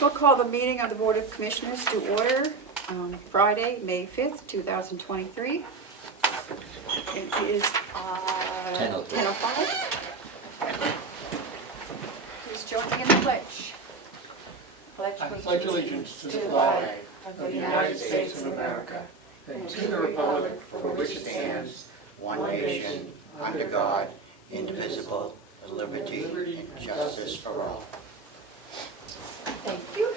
We'll call the meeting of the Board of Commissioners to order Friday, May 5th, 2023. It is 10:05. Please join me in the pledge. I pledge allegiance to the flag of the United States of America and to the republic for which it stands, one nation, under God, indivisible, with liberty and justice for all. Thank you.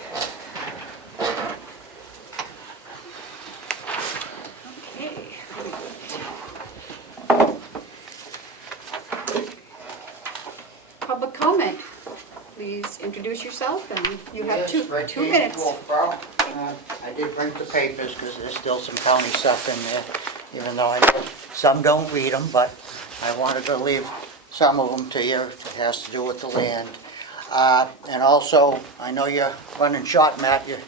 Okay, very good. Public comment. Please introduce yourself, and you have Yes, two Reggie minutes. Wolfbrough. I did bring the papers because there's still some county stuff in there, even though I know some don't read them, but I wanted to leave some of them to you. It has to do with the land. And also, I know you're running short, Matt. You're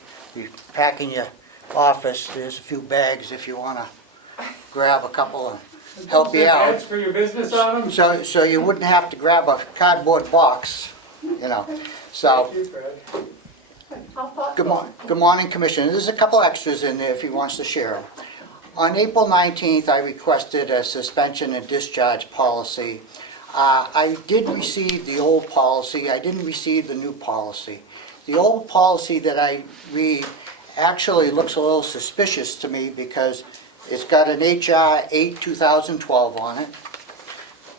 packing your office. There's a few bags if you want to grab a couple and help you out. Ads for your business on them? So you wouldn't have to grab a cardboard box, you know. So, Thank you, Fred. How thoughtful. good morning, Commissioner. There's a couple extras in there if he wants to share them. On April 19th, I requested a suspension and discharge policy. I did receive the old policy. I didn't receive the new policy. The old policy that I read actually looks a little suspicious to me because it's got an HR 8/2012 on it.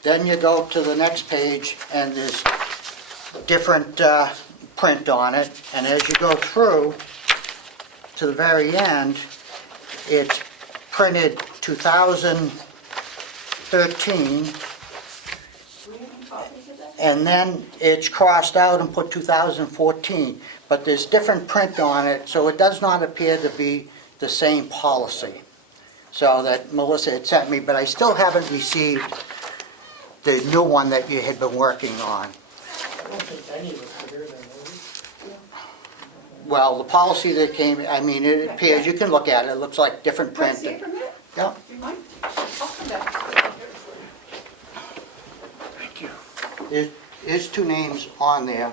Then you go to the next page and there's different print on it. And as you go through to the very end, it's printed 2013. And then it's crossed out and put 2014, but there's different print on it, so it does not appear to be the same policy. So that Melissa had sent me, but I still haven't received the new one that you had been working on. I don't think any of us are here then, are Well, the policy that came, I mean, it appears, you can look at it, it looks like different Can I print. see it for a minute? Yeah. You mind? I'll come back. Thank you. There's two names on there.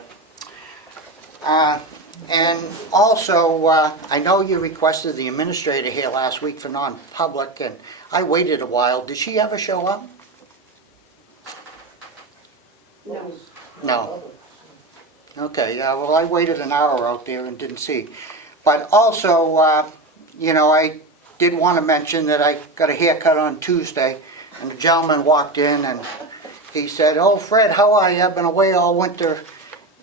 And also, I know you requested the administrator here last week for non-public, and I waited a while. Did she ever show up? No. No. Okay, yeah, well, I waited an hour out there and didn't see. But also, you know, I did want to mention that I got a haircut on Tuesday, and the gentleman walked in and he said, "Oh, Fred, how are you? I've been away all winter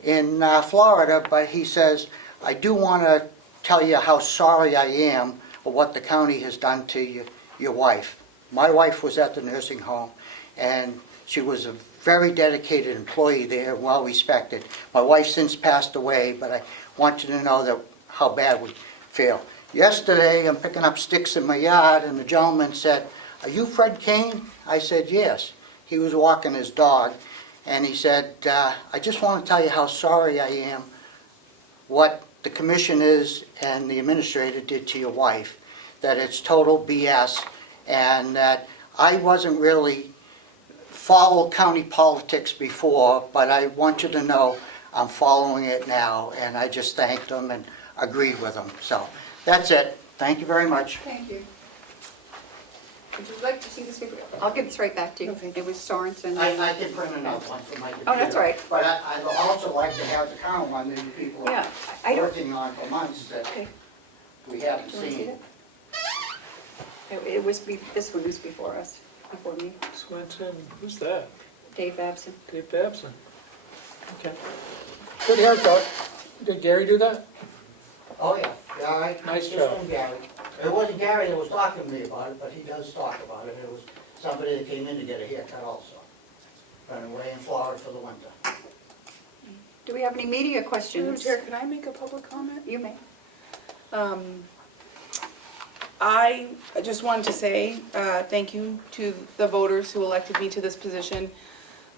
in Florida," but he says, "I do want to tell you how sorry I am for what the county has done to your wife." My wife was at the nursing home, and she was a very dedicated employee there, well respected. My wife since passed away, but I want you to know that how bad we feel. Yesterday, I'm picking up sticks in my yard, and the gentleman said, "Are you Fred Kane?" I said, "Yes." He was walking his dog, and he said, "I just want to tell you how sorry I am what the commission is and the administrator did to your wife, that it's total BS, and that I wasn't really follow county politics before, but I want you to know I'm following it now," and I just thanked him and agreed with him. So that's it. Thank you very much. Thank you. Would you like to see this paper? I'll give this right back to you. It was Sorensen. I can print another one for my computer. Oh, that's all right. But I'd also like to have the current one that you people Yeah, are I don't. working on for months that Okay. we haven't Do you want to see seen. it? It was, this one was before us, before me. Swenson, who's that? Dave Babson. Dave Babson. Okay. Good haircut. Did Gary do that? Oh, yeah. Yeah, all right. Nice This job. one, Gary. It wasn't Gary that was talking to me about it, but he does talk about it. It was somebody that came in to get a haircut also. Running away in Florida for the winter. Do we have any media Madam questions? Chair, can I make a public comment? You may. I just wanted to say thank you to the voters who elected me to this position.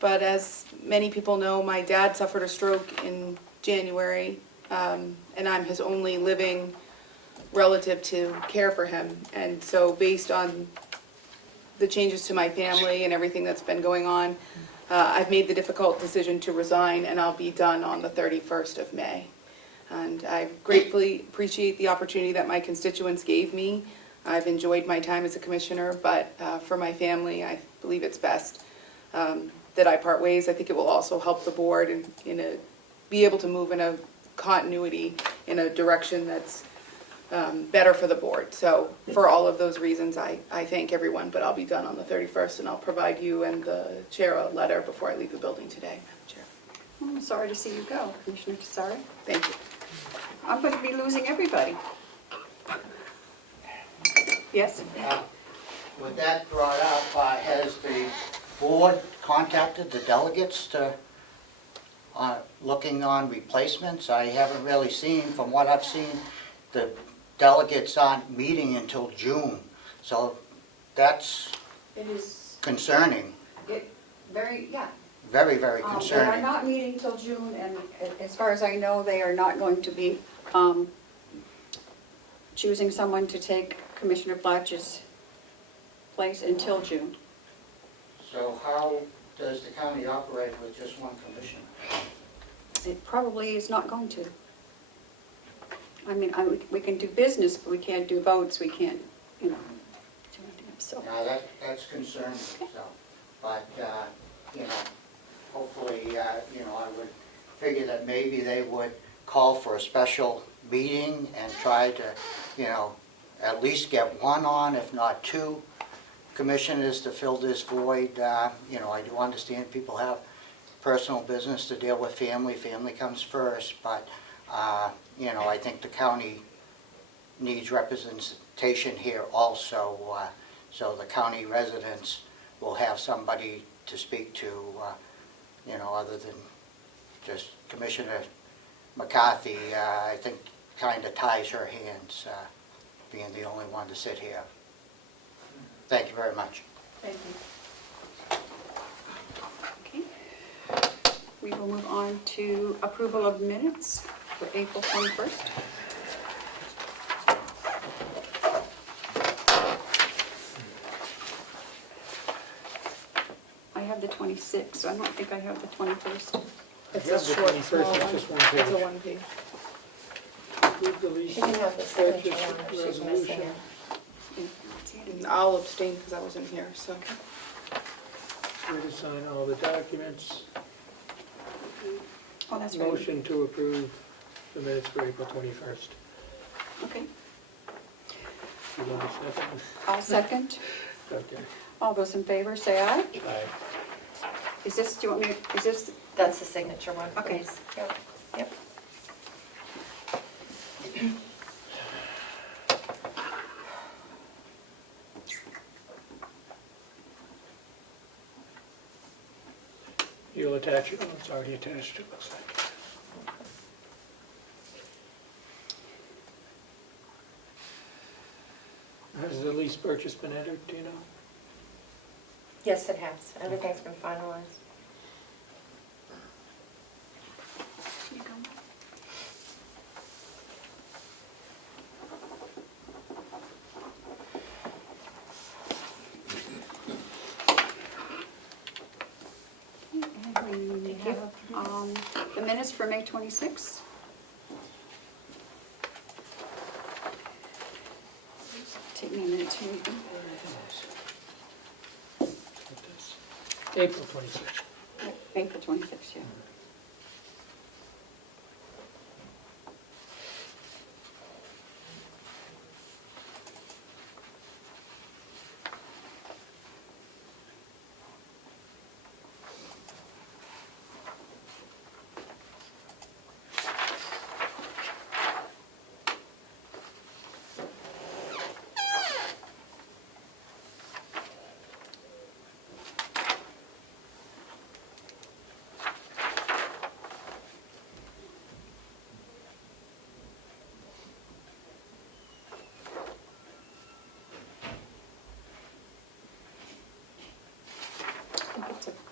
But as many people know, my dad suffered a stroke in January, and I'm his only living relative to care for him. And so based on the changes to my family and everything that's been going on, I've made the difficult decision to resign, and I'll be done on the 31st of May. And I gratefully appreciate the opportunity that my constituents gave me. I've enjoyed my time as a commissioner, but for my family, I believe it's best that I part ways. I think it will also help the board be able to move in a continuity in a direction that's better for the board. So for all of those reasons, I thank everyone, but I'll be done on the 31st, and I'll provide you and the chair a letter before I leave the building today, Madam Chair. I'm sorry to see you go, Commissioner Tesari. Thank you. I'm going to be losing everybody. Yes? With that brought up, has the board contacted the delegates to, looking on replacements? I haven't really seen, from what I've seen, the delegates aren't meeting until June, so that's It is, concerning, very, yeah. very, very They are concerning. not meeting till June, and as far as I know, they are not going to be choosing someone to take Commissioner Blatch's place until June. So how does the county operate with just one commissioner? It probably is not going to. I mean, we can do business, but we can't do votes, we can't, do anything else, so. Now, that's concerning, so, but, hopefully, I would figure that maybe they would call for a special meeting and try to, at least get one on, if not two commissioners to fill this void. I do understand people have personal business to deal with, family comes first, but, I think the county needs representation here also, so the county residents will have somebody to speak to, other than just Commissioner McCarthy, I think kind of ties her hands, being the only one to sit here. Thank you very much. Thank you. Okay. We will move on to approval of minutes for April 21st. I have the 26th, so I don't think I have the 21st. It's You a have the short, 21st, small it's one. just one It's a page. one page. Approve the lease She can have the signature purchase one if she's missing resolution. it. And I'll abstain because I wasn't here, so. Here to sign all the documents. Oh, that's right. Motion to approve the minutes for April 21st. Okay. You want a second? I'll second. Okay. All those in favor, say aye. Aye. Is this, do you want me, is this, That's the signature one, Okay. please. Yep, yep. You'll attach it, oh, it's already attached, it looks like. Has the lease purchase been entered, do you know? Yes, it has. Everything's been finalized. you go. And we have the minutes for May 26th. Take me a minute to read them. April 26th. April 26th, yeah.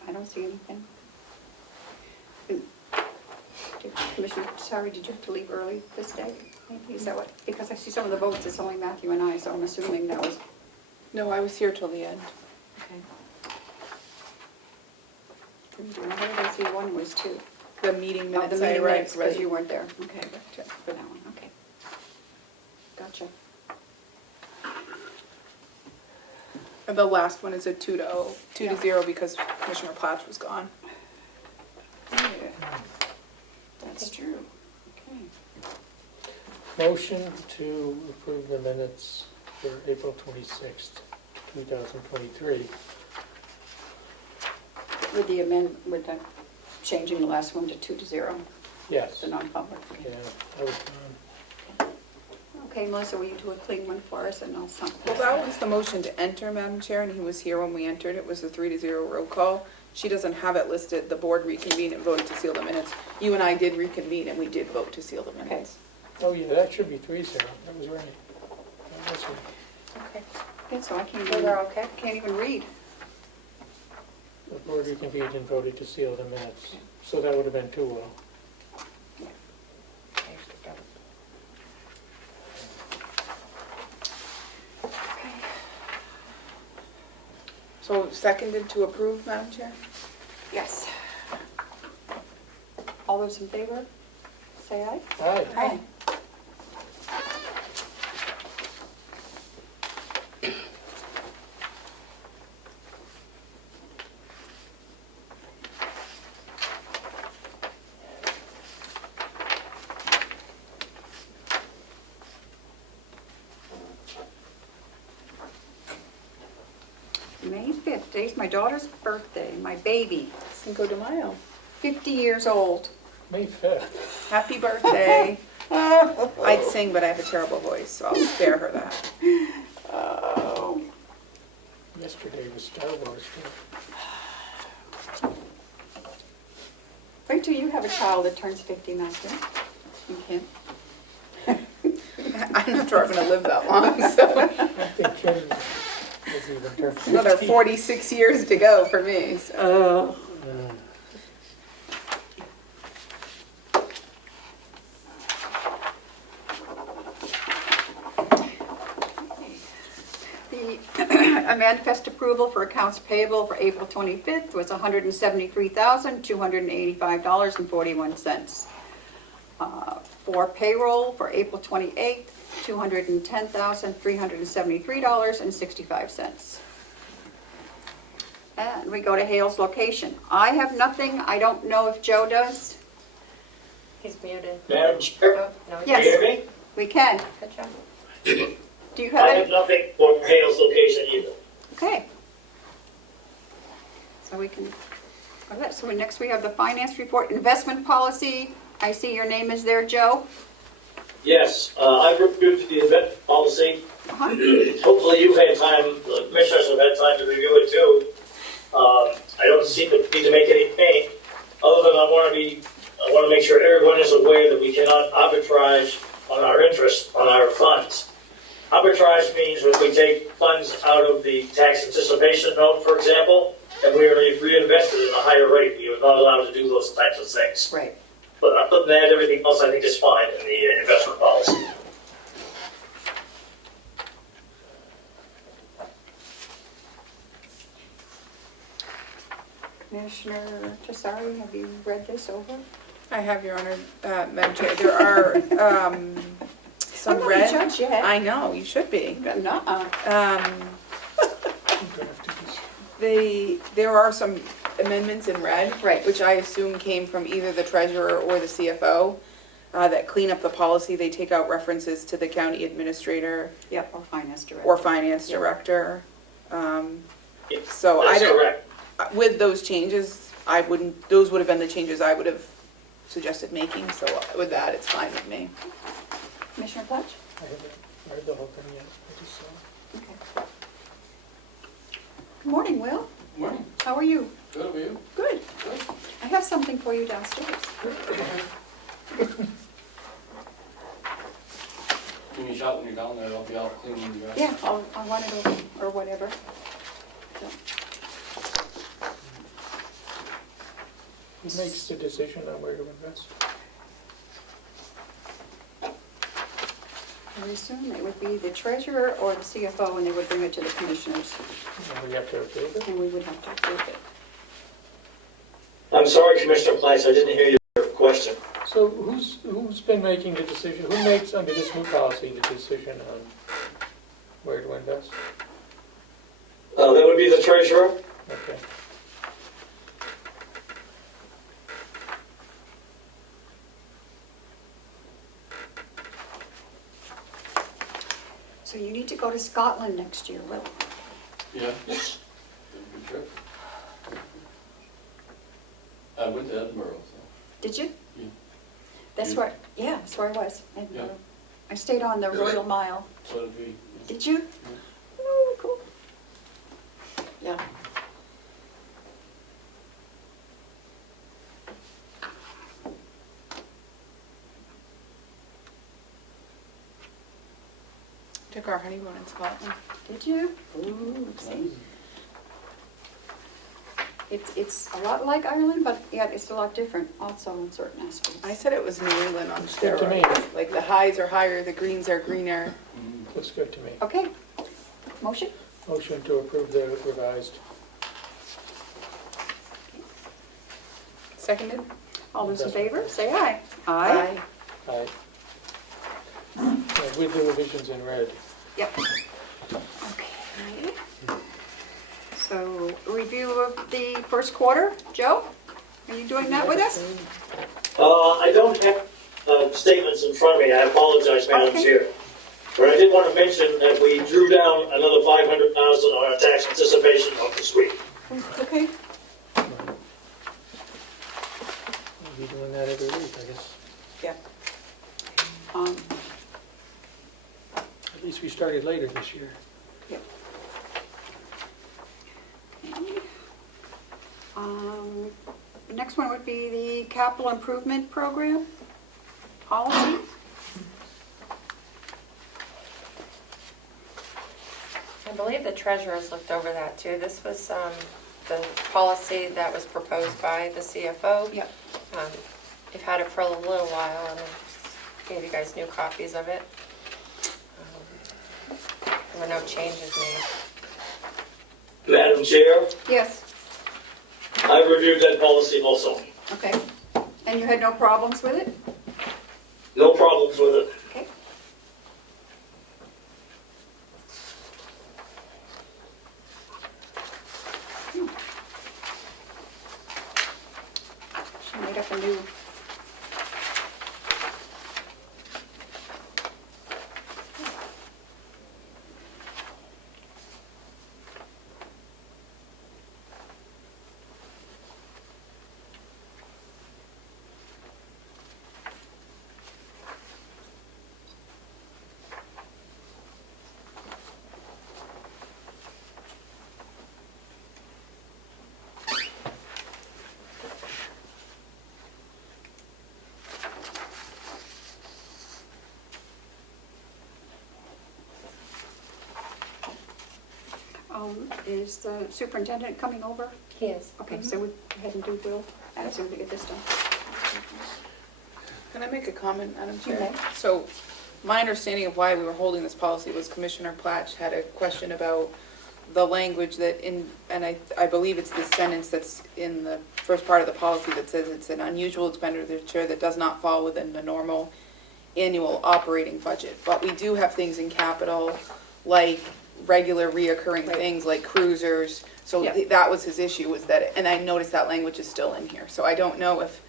I don't see anything. Commissioner, sorry, did you have to leave early this day? Maybe, is that what, because I see some of the votes, it's only Matthew and I, so I'm assuming that was, No, I was here till the end. okay. What did I see, one was two? the meeting Oh, the minutes I meeting read. minutes, because you weren't there. Okay, for that one, okay. Gotcha. The last one is a 2-0, 2 Yeah. to 0 because Commissioner Platch was gone. Yeah, that's true. Okay. Motion to approve the minutes for April 26th, 2023. With the changing the last one to 2 to 0, Yes, the non-public. yeah, I was gone. Okay, Melissa, will you do a clean one for us and I'll sign? Well, that was the motion to enter, Madam Chair, and he was here when we entered. It was a 3 to 0 roll call. She doesn't have it listed. The board reconvened and voted to seal the minutes. You and I did reconvene and we did vote to seal the minutes. Oh, yeah, that should be 3-0, that was right. That was right. Okay. Okay, so I can't So they're okay? even read. The board reconvened and voted to seal the minutes, so that would have been 2-0. So seconded to approve, Madam Chair? Yes. All those in favor, say aye. Aye. Aye. May 5th, today's my daughter's birthday, my baby, Cinco de Mayo. 50 years old. May 5th. Happy birthday. I'd sing, but I have a terrible voice, so I'll spare her that. Oh. Yesterday was Star Wars Day. Wait till you have a child that turns 50 next year. You can't. I'm not sure I'm gonna live that long, so I think Kim has even turned 50. another 46 years to go for me. So. Uh, A manifest approval for accounts payable for April 25th was $173,285.41. For payroll for April 28th, $210,373.65. And we go to Hale's location. I have nothing. I don't know if Joe does. He's muted. Madam Chair, Oh, no, can you Yes. hear me? We can. Good job. Do you I have have it? nothing for Hale's location either. Okay. So we can, so next we have the finance report, investment policy. I see your name is there, Joe. Yes, I've reviewed the event policy. Uh-huh. Hopefully you've had time, the commissioners have had time to review it too. I don't see the need to make any change, other than I want to make sure everyone is aware that we cannot arbitrage on our interest on our funds. Arbitrage means when we take funds out of the tax anticipation note, for example, and we are reinvested at a higher rate. We are not allowed to do those types of things. Right. But other than that, everything else I think is fine in the investment policy. Commissioner Tesari, have you read this over? I have, Your Honor, Madam Chair. There are some I'm not a red. judge yet. I know, you should be. Nuh-uh. There are some amendments in red. Right. Which I assume came from either the treasurer or the CFO that clean up the policy. They take out references to the county administrator Yep, or finance director. or finance Yep. director. Yes, So I that's don't, correct. with those changes, those would have been the changes I would have suggested making. So with that, it's fine with me. Commissioner Pletch? I haven't read the whole thing yet, I just saw it. Okay. Good morning, Will. Morning. How are you? Good, how are you? Good. I have something for you downstairs. Give me a shot when you're down there, I'll be out cleaning when you're out. Yeah, I'll run it over, or whatever. So, Who makes the decision on where to invest? I assume it would be the treasurer or the CFO, and they would bring it to the commissioners, And we have to approve it? and we would have to approve it. I'm sorry, Commissioner Place, I didn't hear you. So who's been making the decision, who makes under this new policy the decision on where to invest? That would be the treasurer. Okay. So you need to go to Scotland next year, Will. Yeah. Good trip. I went to Edinburgh, so. Did you? Yeah. That's You- where, yeah, that's where I was. Yeah. I stayed on the Royal Mile. So did we. Did you? Oh, cool. Yeah. Took our honeymoon in Scotland. Did you? Ooh, see? It's a lot like Ireland, but yeah, it's a lot different also in certain aspects. I said it was New England on Looks good to me. steroids. Like the highs are higher, the greens are greener. Looks good to me. Okay. Motion? Motion to approve the revised. Seconded? All those in favor, say aye. Aye. With the revisions in red. Yep. Okay. So, review of the first quarter. Joe, are you doing that with us? I don't have statements in front of me. I apologize, Madam Okay. Chair. But I did want to mention that we drew down another 500,000 on our tax anticipation note this week. Okay. We'll be doing that every week, I guess. Yeah. At least we started later this year. Yep. The next one would be the capital improvement program policy. I believe the treasurer's looked over that too. This was the policy that was proposed by the CFO. Yep. We've had it for a little while and I gave you guys new copies of it. There were no changes made. Madam Chair, Yes. I reviewed that policy also. Okay. And you had no problems with it? No problems with it. Okay. She made up a new. Is the superintendent coming over? He is. Okay, so we go ahead and do Will as soon as we get this done. Can I make a comment, Madam You Chair? may. So, my understanding of why we were holding this policy was Commissioner Platch had a question about the language that in, and I believe it's this sentence that's in the first part of the policy that says it's an unusual expenditure that does not fall within the normal annual operating budget. But we do have things in capital, like regular reoccurring Right. things like cruisers. So Yeah. that was his issue, was that, and I noticed that language is still in here. So I don't know if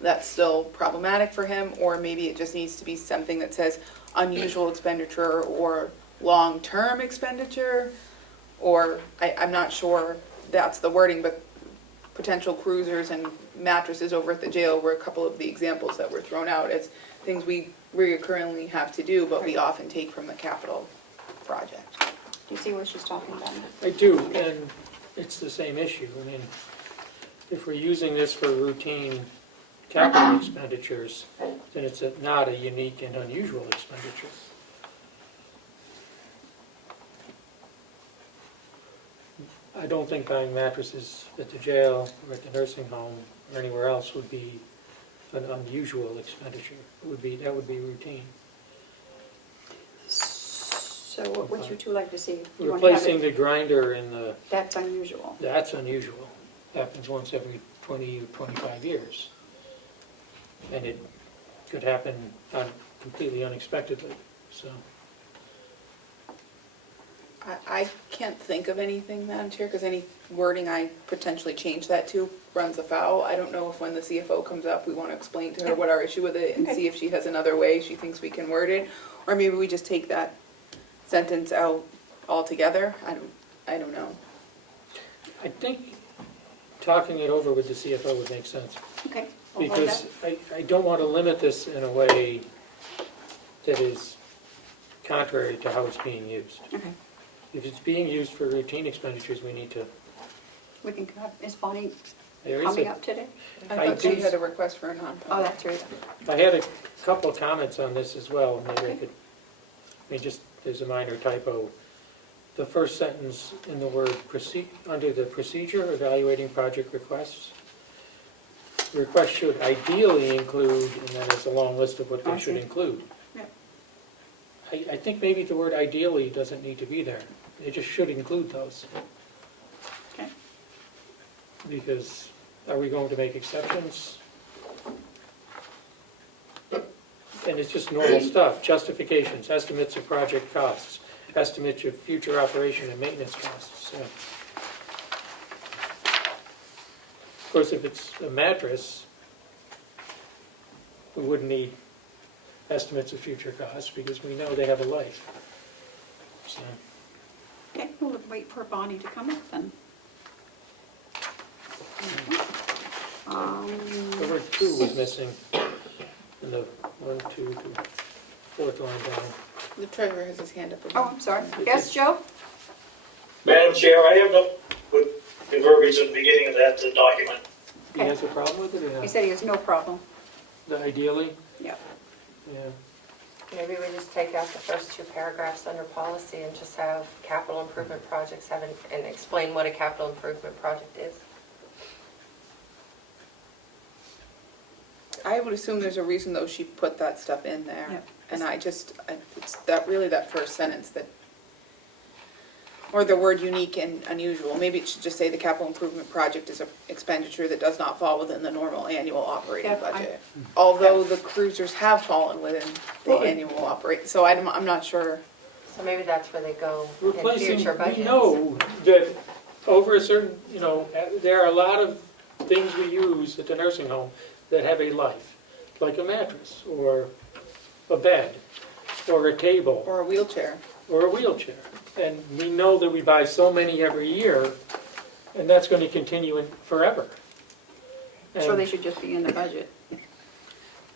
that's still problematic for him, or maybe it just needs to be something that says unusual expenditure or long-term expenditure, or I'm not sure that's the wording, but potential cruisers and mattresses over at the jail were a couple of the examples that were thrown out as things we recurrently have to do, but we often take from the capital project. Do you see what she's talking about? I do, and it's the same issue. I mean, if we're using this for routine capital expenditures, then it's not a unique and unusual expenditure. I don't think buying mattresses at the jail or at the nursing home or anywhere else would be an unusual expenditure. That would be routine. So what would you two like to see? You want to have Replacing it- the grinder in the, That's unusual. that's unusual. Happens once every 20 or 25 years. And could happen completely unexpectedly, so. I can't think of anything, Madam Chair, because any wording I potentially change that to runs afoul. I don't know if when the CFO comes up, we want to explain to her what our issue with it and Okay. see if she has another way she thinks we can word it. Or maybe we just take that sentence out altogether. I don't know. I think talking it over with the CFO would make sense, Okay. I'll hold because I don't want to limit this in a way that is contrary to how it's being used. that. Okay. If it's being used for routine expenditures, we need to, We can, is Bonnie there is coming a, up today? I thought she had a request for a non-public. Oh, that's right. I had a couple of comments on this as well, maybe I could, just, there's a minor typo. The first sentence in the word under the procedure, evaluating project requests. The request should ideally include, and then there's a long list of what they I should see. include. Yep. I think maybe the word ideally doesn't need to be there. It just should include those. Okay. Because are we going to make exceptions? And it's just normal stuff, justifications, estimates of project costs, estimates of future operation and maintenance costs. So, of course, if it's a mattress, we wouldn't need estimates of future costs because we know they have a life. So, Okay, we'll wait for Bonnie to come up then. the word "to" was missing in the 1, 2, 3, fourth line down. The treasurer has his hand up again. Oh, I'm sorry. Yes, Joe? Madam Chair, I have no, with the verbiage at the beginning of that document. He has a problem with it or He not? said he has no problem. Ideally? Yeah. Yeah. Maybe we just take out the first two paragraphs under policy and just have capital improvement projects and explain what a capital improvement project is. I would assume there's a reason, though, she put that stuff in there. Yeah. And it's that, really that first sentence that, or the word unique and unusual. Maybe it should just say the capital improvement project is an expenditure that does not fall within the normal annual operating Yeah, budget. Although the cruisers have fallen within the Well, annual operate, so I'm not sure. So maybe that's where they go in Replacing, future we budgets. know that over a certain, there are a lot of things we use at the nursing home that have a life, like a mattress, or a bed, or a table, Or a wheelchair. or a wheelchair. And we know that we buy so many every year, and that's going to continue forever. So And they should just be in the budget.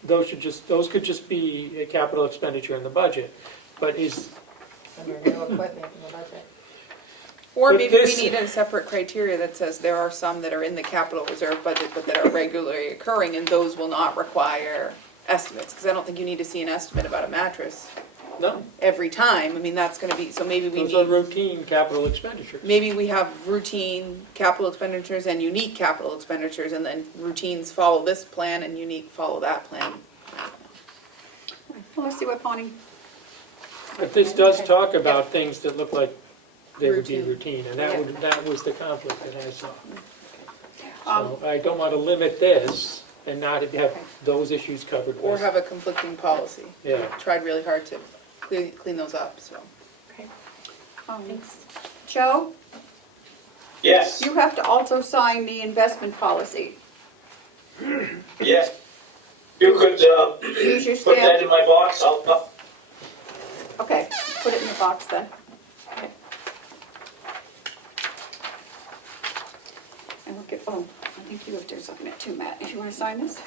those could just be a capital expenditure in the budget, but Under new equipment in the budget. Or But maybe we this- need a separate criteria that says there are some that are in the capital reserve budget, but that are regularly occurring, and those will not require estimates. Because I don't think you need to see an estimate about a mattress no, every time. I mean, that's gonna be, so maybe we those are need, routine capital expenditures. maybe we have routine capital expenditures and unique capital expenditures, and then routines follow this plan and unique follow that plan. Well, let's see what Bonnie, But this does talk about things that look like they would be Routine. routine, and that was the conflict that I saw. Um, So I don't want to limit this and not have those issues covered. Or with- have a conflicting policy. Yeah. We've tried really hard to clean those up, so. Okay, um, thanks. Joe, Yes, you have to also sign the investment policy. yes. You could, Use your put that stamp. in my box, I'll, Okay, put it in the box then. Okay. And we'll get, I think you have to sign it too, Matt, if you want to sign this.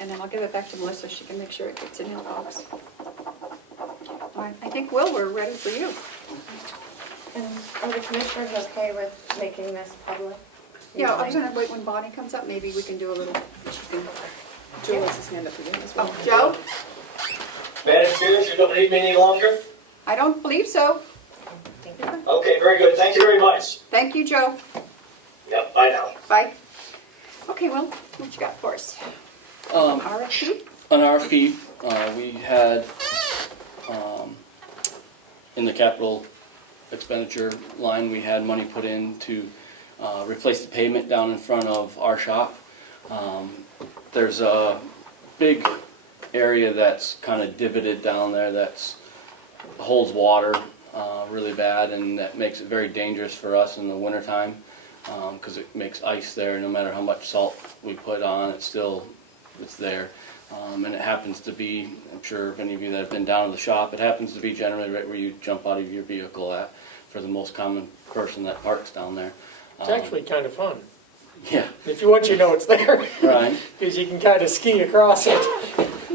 And then I'll give it back to Melissa, she can make sure it gets in your box. All right, I think, Will, we're ready for you. And are the commissioners okay with making this public? Yeah, I was gonna wait when Bonnie comes up, maybe we can do a little, Joe has his hand up again as well. oh, Joe? Madam Chair, if you don't need me any longer? I don't believe so. Thank you. Okay, very good, thank you very much. Thank you, Joe. Yep, bye now. Bye. Okay, Will, what you got for us? RFP? On RFP, we had, in the capital expenditure line, we had money put in to replace the pavement down in front of our shop. There's a big area that's kind of divoted down there that's holds water really bad, and that makes it very dangerous for us in the wintertime because it makes ice there. No matter how much salt we put on, it's there. And it happens to be, I'm sure if any of you that have been down to the shop, it happens to be generally right where you jump out of your vehicle at for the most common person that parks down there. It's actually kind of fun. Yeah, If you want, you know it's there. right. Because you can kind of ski across it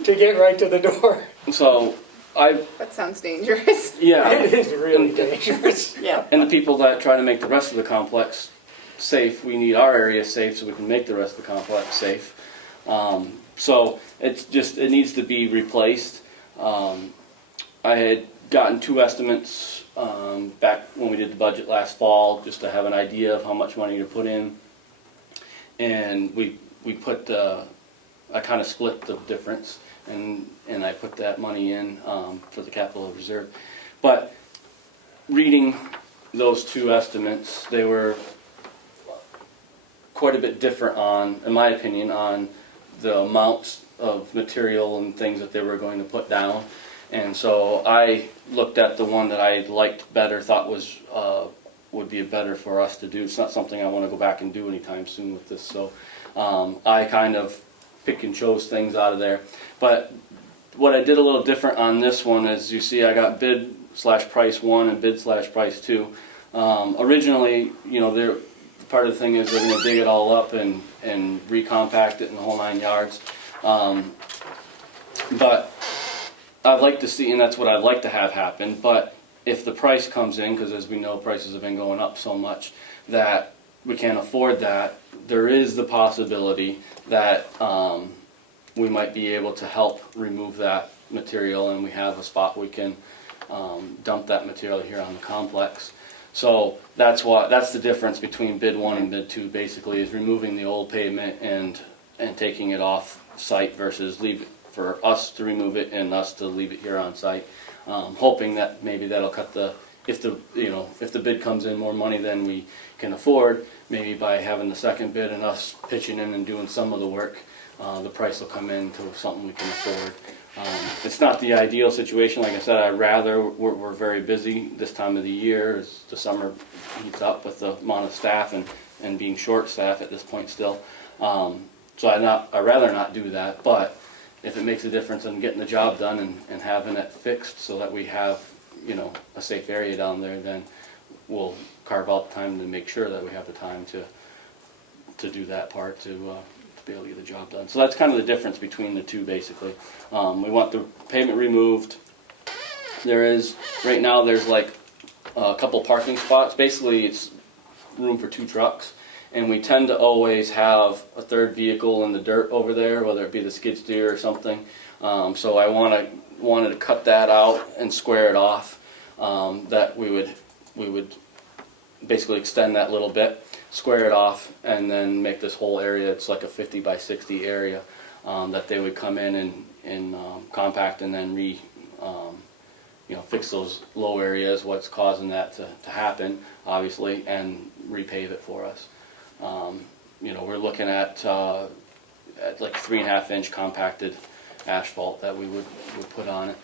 to get right to the door. So That sounds dangerous. yeah. It is really dangerous. Yeah. And the people that try to make the rest of the complex safe, we need our area safe so we can make the rest of the complex safe. So it needs to be replaced. I had gotten 2 estimates back when we did the budget last fall, just to have an idea of how much money to put in. And we put, I kind of split the difference, and I put that money in for the capital reserve. But reading those 2 estimates, they were quite a bit different on, in my opinion, on the amounts of material and things that they were going to put down. And so I looked at the one that I liked better, thought was would be better for us to do. It's not something I want to go back and do anytime soon with this. So I kind of pick and chose things out of there. But what I did a little different on this one is, you see, I got bid/price 1 and bid/price 2. Originally, you know, part of the thing is they're going to dig it all up and recompact it in the whole 9 yards. But I'd like to see, and that's what I'd like to have happen, but if the price comes in, because as we know prices have been going up so much that we can't afford that, there is the possibility that we might be able to help remove that material, and we have a spot we can dump that material here on the complex. So that's the difference between bid 1 and bid 2, basically, is removing the old pavement and taking it off site versus for us to remove it and us to leave it here on site. Hoping that maybe that'll cut if the bid comes in more money than we can afford, maybe by having the second bid and us pitching in and doing some of the work, the price will come in to something we can afford. It's not the ideal situation. Like I said, we're very busy this time of the year as the summer heats up with the amount of staff and being short staffed at this point still. So I'd rather not do that, but if it makes a difference in getting the job done and having it fixed so that we have, you know, a safe area down there, then we'll carve out time to make sure that we have the time to do that part to be able to get the job done. So that's kind of the difference between the 2, basically. We want the pavement removed. Right now there's like a couple parking spots. Basically it's room for 2 trucks. And we tend to always have a third vehicle in the dirt over there, whether it be the skid steer or something. So I wanted to cut that out and square it off. That we would basically extend that little bit, square it off, and then make this whole area. It's like a 50 by 60 area that they would come in and compact and then fix those low areas, what's causing that to happen, obviously, and repave it for us. We're looking at like 3.5-inch compacted asphalt that we would put on it.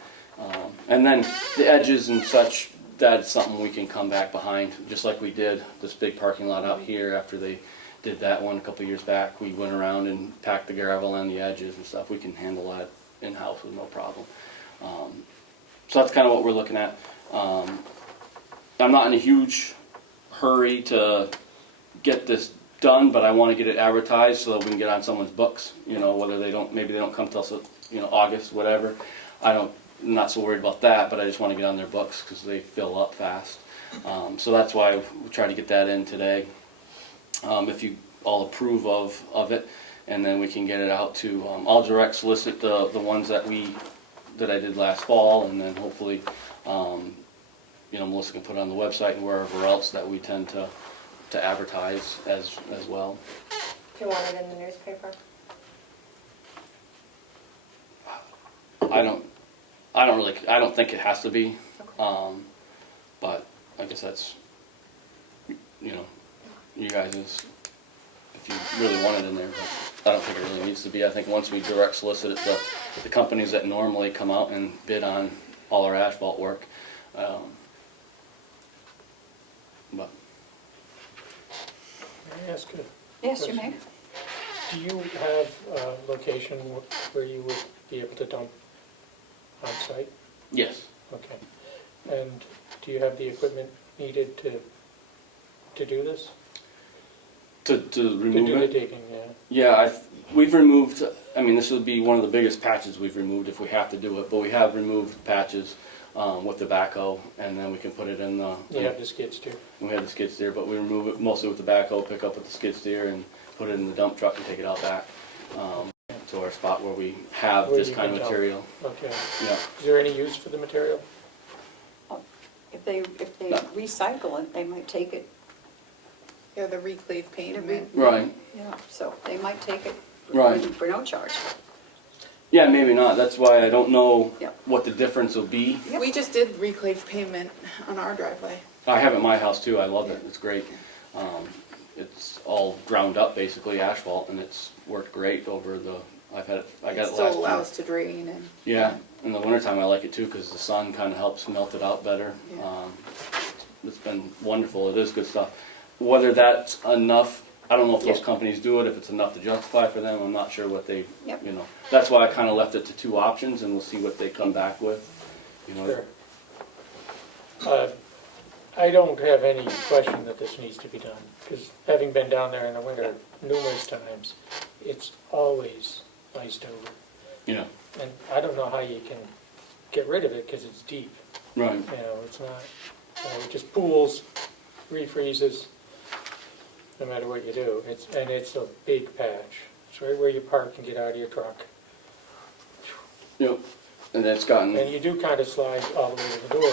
And then the edges and such, that's something we can come back behind, just like we did this big parking lot out here after they did that one a couple years back. We went around and packed the gravel on the edges and stuff. We can handle that in-house with no problem. So that's kind of what we're looking at. I'm not in a huge hurry to get this done, but I want to get it advertised so that we can get on someone's books. Whether maybe they don't come till August, whatever. I'm not so worried about that, but I just want to get on their books because they fill up fast. So that's why we try to get that in today. If you all approve of it, and then we can get it out to. I'll direct solicit the ones that I did last fall, and then hopefully, Melissa can put it on the website and wherever else that we tend to advertise as well. Do you want it in the newspaper? I don't think it has to be, but I guess that's, you guys' if you really want it in there. But. I don't think it really needs to be. I think once we direct solicit it, the companies that normally come out and bid on all our asphalt work. But May I ask a Yes, you question? may. Do you have a location where you would be able to dump on site? yes, Okay. And do you have the equipment needed to do this? to To remove do the it. digging, yeah. Yeah, we've removed, I mean, this would be one of the biggest patches we've removed if we have to do it, but we have removed patches with the backhoe, and then we can put it in the. You have the skids too? We have the skid steer, but we remove it mostly with the backhoe, pick up with the skid steer and put it in the dump truck and take it out back to our spot where we have Where this you kind of can dump. material. Okay. Yeah, Is there any use for the material? If they No. recycle it, they might take it, Yeah, the reclave pavement. right. yeah, so they might take it Right. for no charge. Yeah, maybe not. That's why I don't know Yep. what the difference will be. Yep. We just did reclave pavement on our driveway. I have it at my house too. I love it. It's great. It's all ground up, basically asphalt, and it's worked great over the. I got It it last still year. allows to drain and. Yeah, in the wintertime I like it too because the sun kind of helps melt it out better. Yeah. It's been wonderful, it is good stuff. Whether that's enough, I don't know if those Yeah. companies do it, if it's enough to justify for them, I'm not sure what they, Yep. you know. That's why I kind of left it to two options and we'll see what they come back with, you know. Sure. I don't have any question that this needs to be done, because having been down there in the winter numerous times, it's always iced over. Yeah, And I don't know how you can get rid of it, because it's deep, right, you know, it's not, it just pools, refreezes, no matter what you do. And it's a big patch. It's right where you park and get out of your truck. yep. And it's gotten, And you do kind of slide all the way to the door,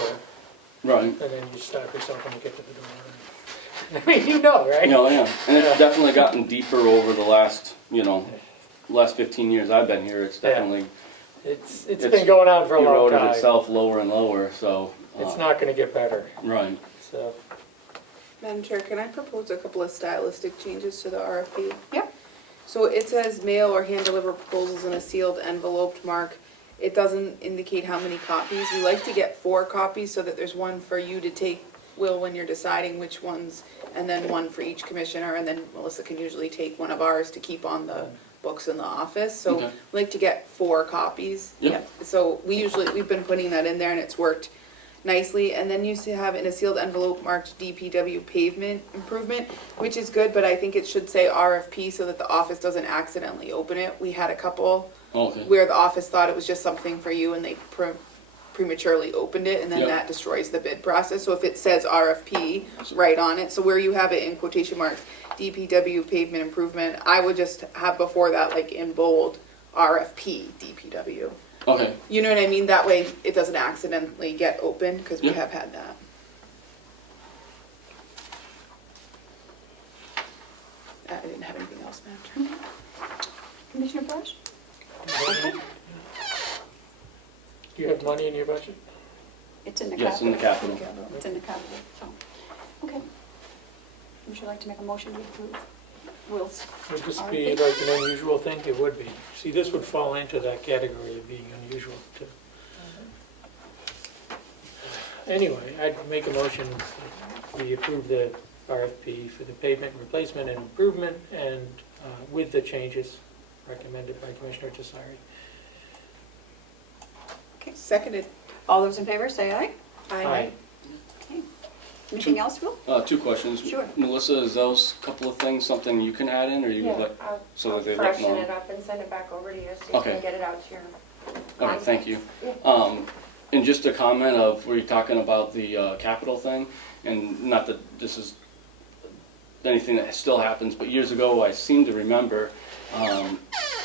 right, and then you stop yourself when you get to the door. I mean, you know, right? you know, yeah. And Yeah. it's definitely gotten deeper over the last, you know, last 15 years I've been here, it's Yeah. definitely It's been going on for a long eroded time. itself lower and lower, so. It's not gonna get better, Right, so. Madam Chair, can I propose a couple of stylistic changes to the RFP? Yep. So it says mail or hand deliver proposals in a sealed enveloped mark. It doesn't indicate how many copies. We like to get 4 copies so that there's one for you to take, Will, when you're deciding which ones, and then one for each commissioner, and then Melissa can usually take one of ours to keep on the books in the office. So Okay. we like to get 4 copies. Yep. So we've been putting that in there and it's worked nicely. And then you have in a sealed envelope marked DPW pavement improvement, which is good, but I think it should say RFP so that the office doesn't accidentally open it. We had a couple okay, where the office thought it was just something for you and they prematurely opened it, and then Yep. that destroys the bid process. So if it says RFP right on it, so where you have it in quotation marks, DPW pavement improvement, I would just have before that, like in bold, RFP DPW. okay, You know what I mean? That way it doesn't accidentally get opened, because we Yep. have had that. I didn't have anything else, Madam Chair. Commissioner Brush? Do you have money in your budget? It's in the yes, in the capital. capital. It's in the capital, so, okay. Would you like to make a motion to approve Will's? Would this RFP? be like an unusual thing? It would be. See, this would fall into that category of being unusual too. Anyway, I'd make a motion, that we approve the RFP for the pavement replacement and improvement, and with the changes recommended by Commissioner Tesari. Seconded. All those in favor, say aye. Aye. Okay. Anything else, Will? 2 questions. Sure. Melissa, is those couple of things something you can add in, or you would like? So I'll that they look freshen normal. it up and send it back over to you so you Okay. can get it out to your Okay, thank you. Yeah. And just a comment of, were you talking about the capital thing? And not that this is anything that still happens, but years ago, I seem to remember,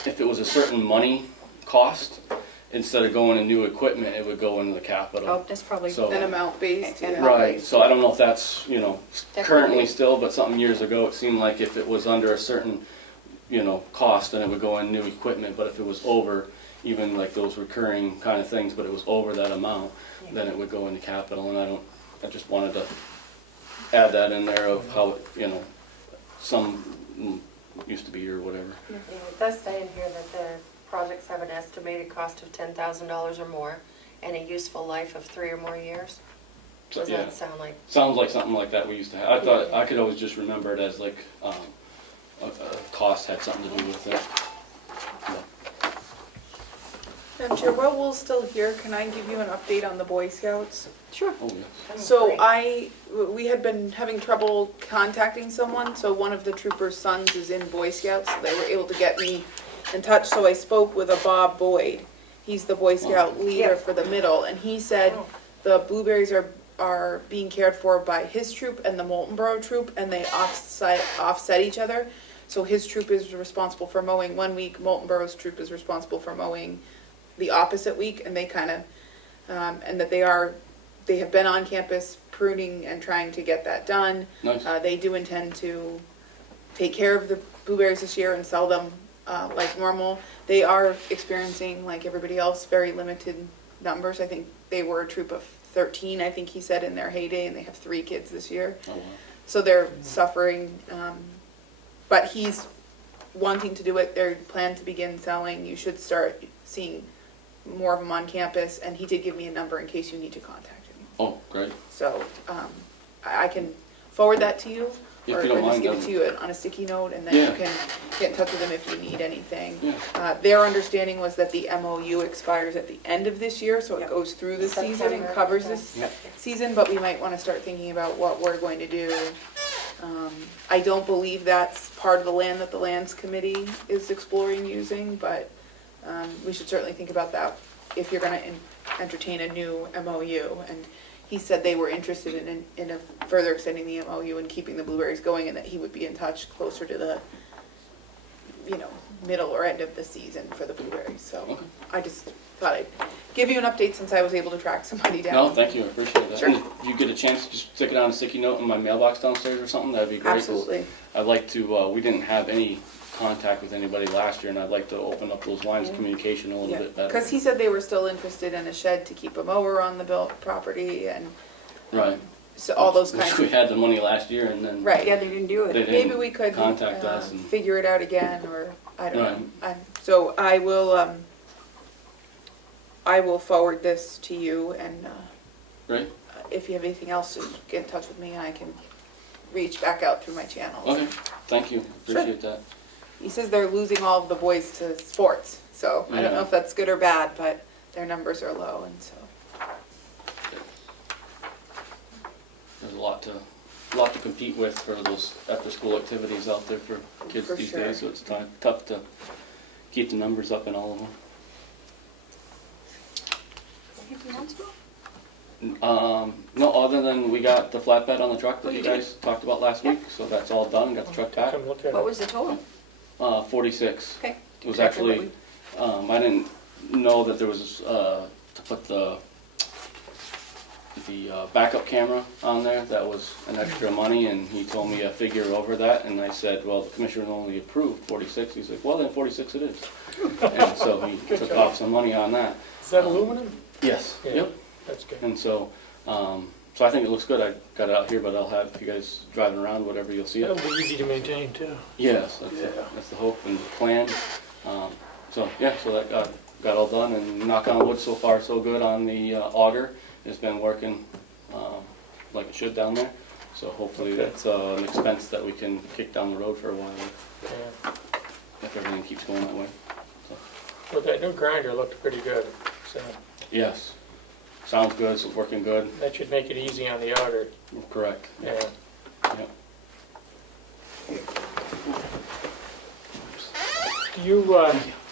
if it was a certain money cost, instead of going to new equipment, it would go into the capital. Oh, that's probably, So- Then amount based. Okay. yeah. Right, so I don't know if that's, you know, Definitely. currently still, but something years ago, it seemed like if it was under a certain, you know, cost, then it would go in new equipment, but if it was over, even like those recurring kind of things, but it was over that amount, then it would go into capital, and I just wanted to add that in there of how, you know, some used to be or whatever. Yeah, it does say in here that the projects have an estimated cost of $10,000 or more and a useful life of 3 or more years. So, Does yeah. that sound like? Sounds like something like that we used to have. I thought, I could always just remember it as like, a cost had something to do with it. Madam Chair, while Will's still here, can I give you an update on the Boy Scouts? Sure. Oh, yes. So we had been having trouble contacting someone, so one of the troopers' sons is in Boy Scouts, so they were able to get me in touch, so I spoke with a Bob Boyd. He's the Boy Scout leader for the middle, and he said the blueberries are being cared for by his troop and the Moultonborough troop, and they offset each other. So his troop is responsible for mowing one week, Moultonborough's troop is responsible for mowing the opposite week, and they kind of, and that they have been on campus pruning and trying to get that done. Nice. They do intend to take care of the blueberries this year and sell them like normal. They are experiencing, like everybody else, very limited numbers. I think they were a troop of 13, I think he said, in their heyday, and they have 3 kids this year. Oh, wow. So they're suffering, but he's wanting to do it. They plan to begin selling. You should start seeing more of them on campus, and he did give me a number in case you need to contact him. Oh, great. So I can forward that to you, If or you don't just mind, give it that to you on a sticky note, and then Yeah. you can get in touch with them if you need anything. Yeah. Their understanding was that the MOU expires at the end of this year, so it Yep. goes through the season and September, covers okay. this Yeah. season, but we might want to start thinking about what we're going to do. I don't believe that's part of the land that the Lands Committee is exploring using, but we should certainly think about that if you're going to entertain a new MOU. And he said they were interested in further extending the MOU and keeping the blueberries going, and that he would be in touch closer to the, middle or end of the season for the blueberries. So Okay. I just thought I'd give you an update since I was able to track somebody down. No, thank you, I appreciate that. Sure. And if you get a chance, just stick it on a sticky note in my mailbox downstairs or something, that'd be great. 'cause Absolutely. I'd like to, we didn't have any contact with anybody last year, and I'd like to open up those lines of communication a little Yeah, bit better. because he said they were still interested in a shed to keep a mower on the built property, and Right. so all those Which kinds we of, had the money last year, and then. right. Yeah, they didn't do They it. didn't Maybe we could contact us and. figure it out again, or I don't know. Right. So I will forward this to you, and Right, if you have anything else, just get in touch with me, and I can reach back out through my channels. okay, thank you, Sure. appreciate that. He says they're losing all of the boys to sports, so I don't know Yeah. if that's good or bad, but their numbers are low, and so. There's a lot to compete with for those after-school activities out there for kids For these sure. days, so it's tough to keep the numbers up in all of them. Anything else, Will? No, other than we got the flatbed on the truck Oh, that you you did? guys talked about last week, so that's all done, got the truck back. Come look at What it. was the total? 46. Okay. It was Exactly what actually, I didn't know that there was, to put the backup camera on there, that was an extra money, and he told me a figure over that, and I said, well, the commissioner only approved 46. He's like, well, then 46 it is. And so he Good took job. off some money on that. Is that aluminum? Yes, Yeah. yep. That's good. And so, so I think it looks good. I got it out here, but I'll have, if you guys driving around, whatever, you'll see it. That'll be easy to maintain too. Yes, Yeah. that's the hope and plan. So, yeah, so that got all done, and knock on wood, so far so good on the auger. It's been working like it should down there. So hopefully Okay. that's an expense that we can kick down the road for a while Yeah. if everything keeps going that way. So, Well, that new grinder looked pretty good, so yes, sounds good, it's working good, that should make it easy on the auger. correct. Yeah. Yep. Do you,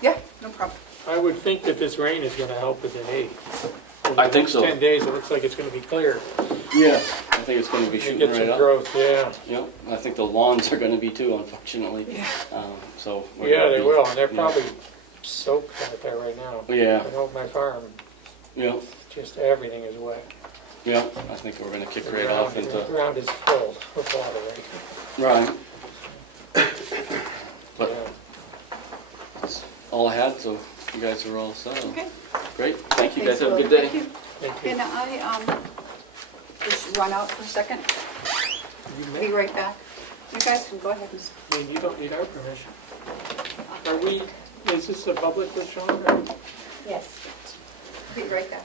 Yeah, no problem. I would think that this rain is gonna help with the hay. I think so. 10 days, it looks like it's gonna be clear. Yes, I think it's gonna be You shooting get right some up. growth, yeah. Yep, I think the lawns are gonna be too, unfortunately. Yeah. So. we're Yeah, gonna they be- will, and they're yeah. probably soaked out there right now. Yeah, I know my farm, yep, just everything is wet. yep, I think we're gonna kick The right ground- off into, The ground is full with water, right? right. But Yeah. that's all I had, so you guys are all set. Okay. Great, thank you guys, Thanks, have a good Will. day. Thank you. Thank you. Can I just run out for a second? You Be may- right back. You guys can go ahead and, I mean, you don't need our permission. Are we, is this a public with Sean? or- Yes. be right back.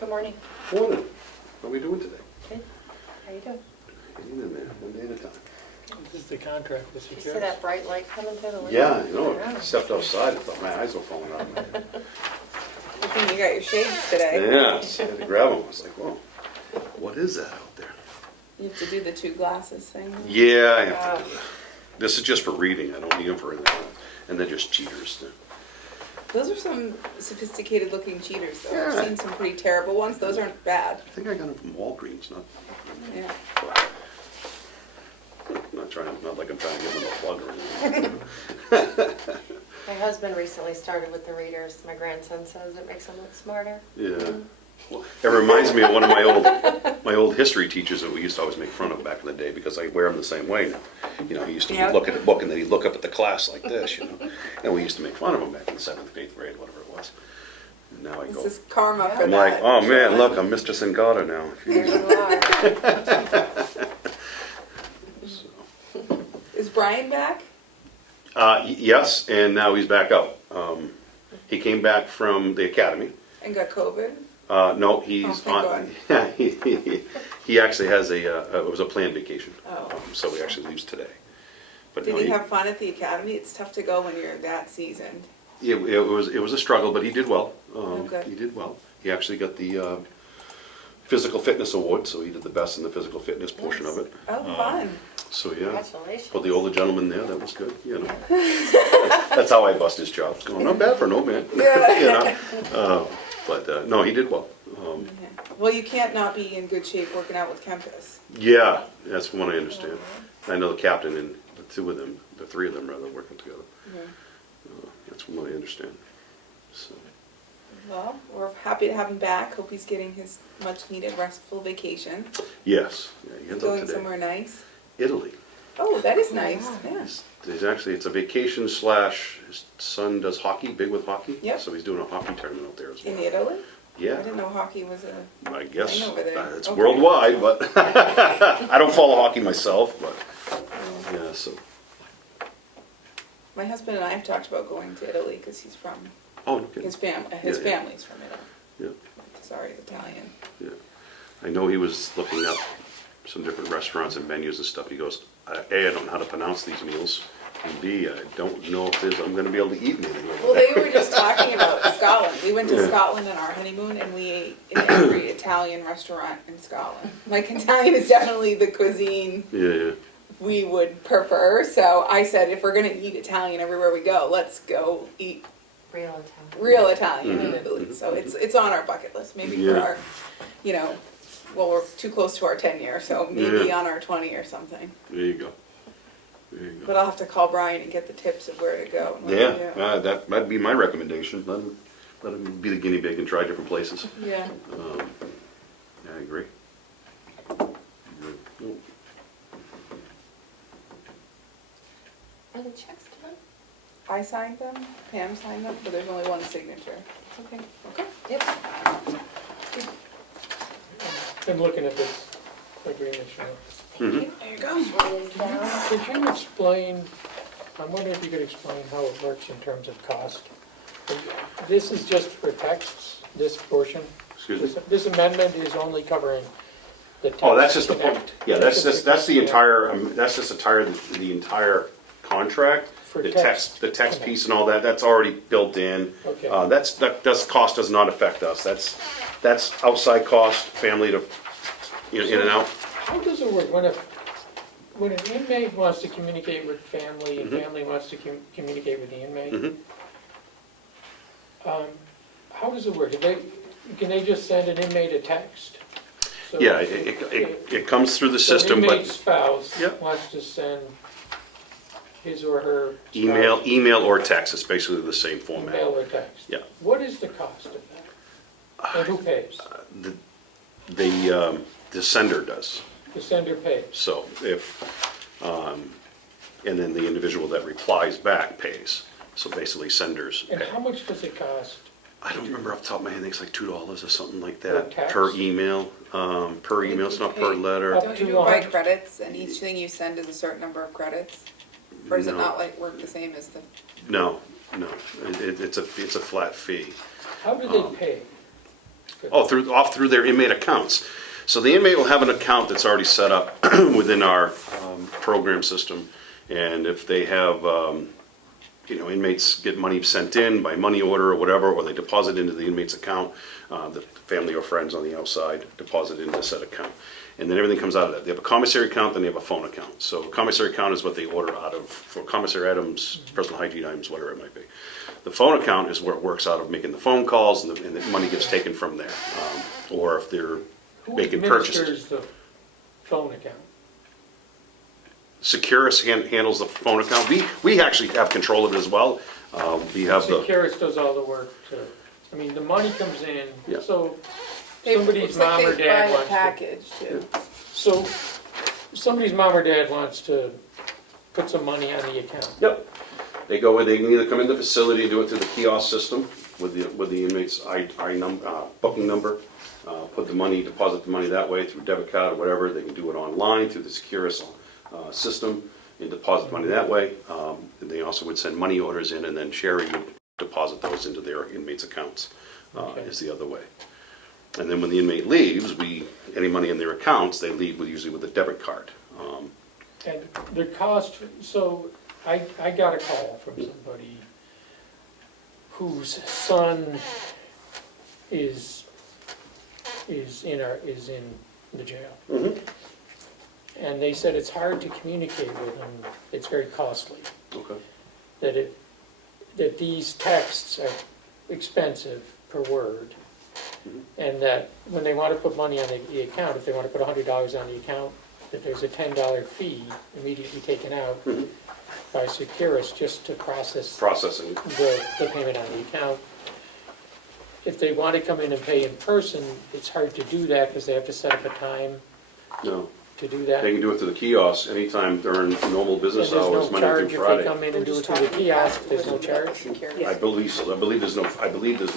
Good morning. Morning. What are we doing today? Good. How you doing? Hanging in there, one day at a time. This is the contract with You see security. that bright light coming through the window? Yeah, I know. I stepped outside, I thought my eyes were falling out. Good thing you got your shades today. Yeah, so I had to grab them. I was like, whoa, what is that out there? You have to do the 2 glasses thing. Yeah, I have to do that. This is just for reading. I don't need them for anything else. And they're just cheaters. Those are some sophisticated looking cheaters though. Yeah. I've seen some pretty terrible ones. Those aren't bad. I think I got them from Walgreens, not Yeah. not like I'm trying to give them a plug or anything. My husband recently started with the readers. My grandson says it makes him look smarter. Yeah. Well, it reminds me of one of my old history teachers that we used to always make fun of back in the day because I wear them the same way now. You know, he used to Yeah. look at a book and then he'd look up at the class like this, you know. And we used to make fun of him back in the 7th, 8th grade, whatever it was. And now I This go, is karma for I'm that. like, oh man, look, I'm Mr. Singata now. There you are. So, Is Brian back? yes, and now he's back out. He came back from the academy. And got COVID? No, he's thank on. He actually has it was a planned vacation. Oh. So he actually leaves today. But Did no, he have fun at the academy? It's tough to go when you're that seasoned. it was a struggle, but he did well. good. He did well. He actually got the physical fitness award, so he did the best in the physical fitness portion of it. Oh, fun. So yeah, Congratulations. for the older gentleman there, that was good. You know, that's how I bust his chops. Oh, not bad for an old man. Yeah. You know, but no, he did well. Yeah. Well, you can't not be in good shape working out with Kempis. Yeah, that's from what I understand. I know the captain and the 2 of them, the 3 of them rather, working together. That's from what I understand. So, Well, we're happy to have him back. Hope he's getting his much needed restful vacation. yes, yeah, he heads out Going today. somewhere nice. Italy. Oh, that is nice. Yeah. It's a vacation / his son does hockey, big with hockey. Yep. So he's doing a hockey tournament out there as well. In Italy? I Yeah, didn't know hockey was a. I guess thing over there. it's Okay. worldwide, but I don't follow hockey myself, but yeah, so. My husband and I have talked about going to Italy because he's from Oh, no kidding. his Yeah, yeah. family's from Italy. Yeah, Sorry, Italian. yeah. I know he was looking up some different restaurants and menus and stuff. He goes, A, I don't know how to pronounce these meals, and B, I don't know if I'm going to be able to eat anything over Well, there. they were just talking about Scotland. We went to Yeah. Scotland on our honeymoon and we ate in every Italian restaurant in Scotland. Like Italian is definitely the cuisine Yeah, we would prefer. So I said, if we're gonna eat Italian everywhere we go, let's go eat Real Italian. real Italian in Mhm. Italy. So it's on our bucket list. Maybe for Yeah. our, well, we're too close to our 10 year, so maybe Yeah. on our 20 or something. there you go. There you go. But I'll have to call Brian and get the tips of where to go. and what to do. Yeah, that'd be my recommendation. Let him be the guinea pig and try different places. Yeah. Yeah, I agree. Oh, Are the checks done? I signed them, Pam signed them, but there's only one signature. Okay. Okay. Yep. Been looking at this agreement, Sean. mhm. There you go. It is down. Could you explain, I'm wondering if you could explain how it works in terms of cost? This is just for texts, this portion? Excuse me? This amendment is only covering the text. Oh, that's just the, connect. yeah, that's just the entire, the entire contract. For The text. the text piece and all that, that's already built in. Okay. Cost does not affect us. That's outside cost, family to, in and out. How does it work when an inmate wants to communicate with family and Mhm. family wants to communicate with the inmate? Mhm. How does it work? Can they just send an inmate a text? So- Yeah, it comes through the So an system, inmate's but spouse Yep. wants to send his or her email or text, it's basically the same format. email or text. Yeah. What is the cost of that? And who pays? The sender does. The sender pays. So if, and then the individual that replies back pays. So basically senders And pay. how much does it cost? I don't remember off the top of my head, I think it's like $2 or something like Per that, text? per email, it's not per letter. Up Don't to you do it by 100? credits, and each thing you send is a certain number of credits? Or does it No. not like work the same as the, No, it's a flat fee. How do they pay? Oh, through their inmate accounts. So the inmate will have an account that's already set up within our program system. And if they have, inmates get money sent in by money order or whatever, or they deposit into the inmate's account, the family or friends on the outside deposit into said account. And then everything comes out of that. They have a commissary account, then they have a phone account. So a commissary account is what they order out of for commissary items, personal hygiene items, whatever it might be. The phone account is where it works out of making the phone calls, and the money gets taken from there. Or if they're Who making purchases. administers the phone account? Securus handles the phone account. We actually have control of it as well. We have the, Securus does all the work to, I mean, the money comes in, Yeah. so they, somebody's looks like mom or they dad buy a wants to. package too. So somebody's mom or dad wants to put some money on the account. yep. They go in, they can either come in the facility and do it through the kiosk system with the inmate's booking number, deposit the money that way through debit card or whatever. They can do it online through the Securus system and deposit money that way. And they also would send money orders in, and then Sherry would deposit those into their inmates' accounts, Okay. is the other way. And then when the inmate leaves, any money in their accounts, they leave usually with a debit card. And the cost, so I got a call from somebody whose son is in the jail. Mhm. And they said it's hard to communicate with him, it's very costly. Okay. That these texts are expensive per word. And that when they want to put money on the account, if they want to put $100 on the account, that there's a $10 fee immediately taken out by Securus just to process Processing. the payment on the account. If they want to come in and pay in person, it's hard to do that because they have to set up a time No. to do that. They can do it through the kiosk anytime during normal And business there's hours, no Monday charge through if they Friday. come in and do it through the kiosk, there's no charge? I believe so. I believe there's no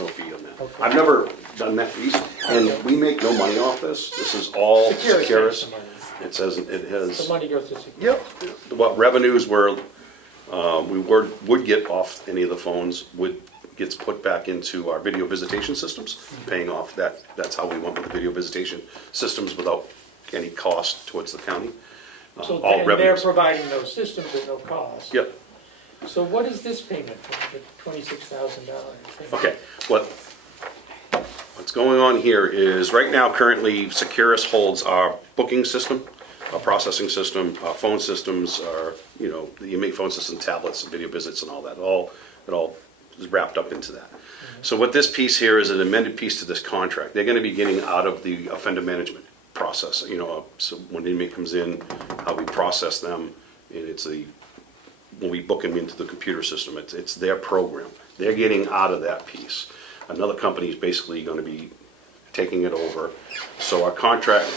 fee on that. Okay. I've never done that piece, and we make no money off this. This is all Securus makes Securus. the money. It says, it The has, money goes to Securus. yep, what revenues would get off any of the phones gets put back into our video visitation systems, paying off that. That's how we went with the video visitation systems without any cost towards the county. So All and they're revenues. providing those systems at no cost. Yep. So what is this payment for, the $26,000? Okay, what's going on here is, right now, currently, Securus holds our booking system, our processing system, our phone systems, our, the inmate phone system, tablets, video visits and all that, it all is wrapped up into that. So what this piece here is an amended piece to this contract. They're gonna be getting out of the offender management process, so when the inmate comes in, how we process them, and when we book them into the computer system, it's their program. They're getting out of that piece. Another company is basically going to be taking it over. So our contract,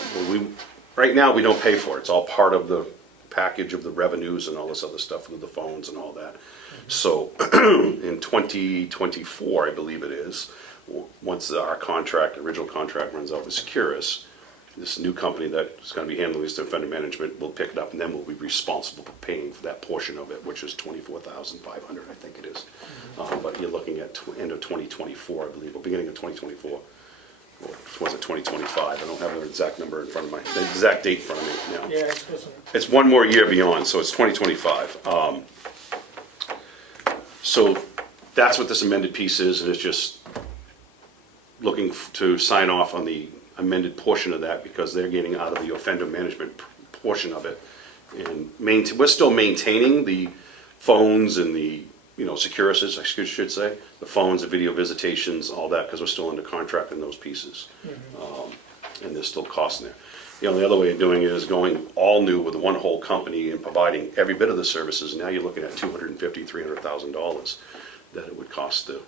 right now, we don't pay for it. It's all part of the package of the revenues and all this other stuff with the phones and all that. So in 2024, I believe it is, once our original contract runs out with Securus, this new company that is going to be handling this offender management will pick it up, and then we'll be responsible for paying for that portion of it, which is $24,500, I think it is. But you're looking at end of 2024, I believe, or beginning of 2024. Or was it 2025? I don't have the exact number in front of the exact date in front of me now. Yeah, it doesn't. It's one more year beyond, so it's 2025. So that's what this amended piece is, and it's just looking to sign off on the amended portion of that, because they're getting out of the offender management portion of it. And we're still maintaining the phones and the, Securus, I should say, the phones, the video visitations, all that, because we're still under contract in those pieces. And there's still costs in there. The other way of doing it is going all new with one whole company and providing every bit of the services. Now you're looking at $250,000, $300,000 that it would cost the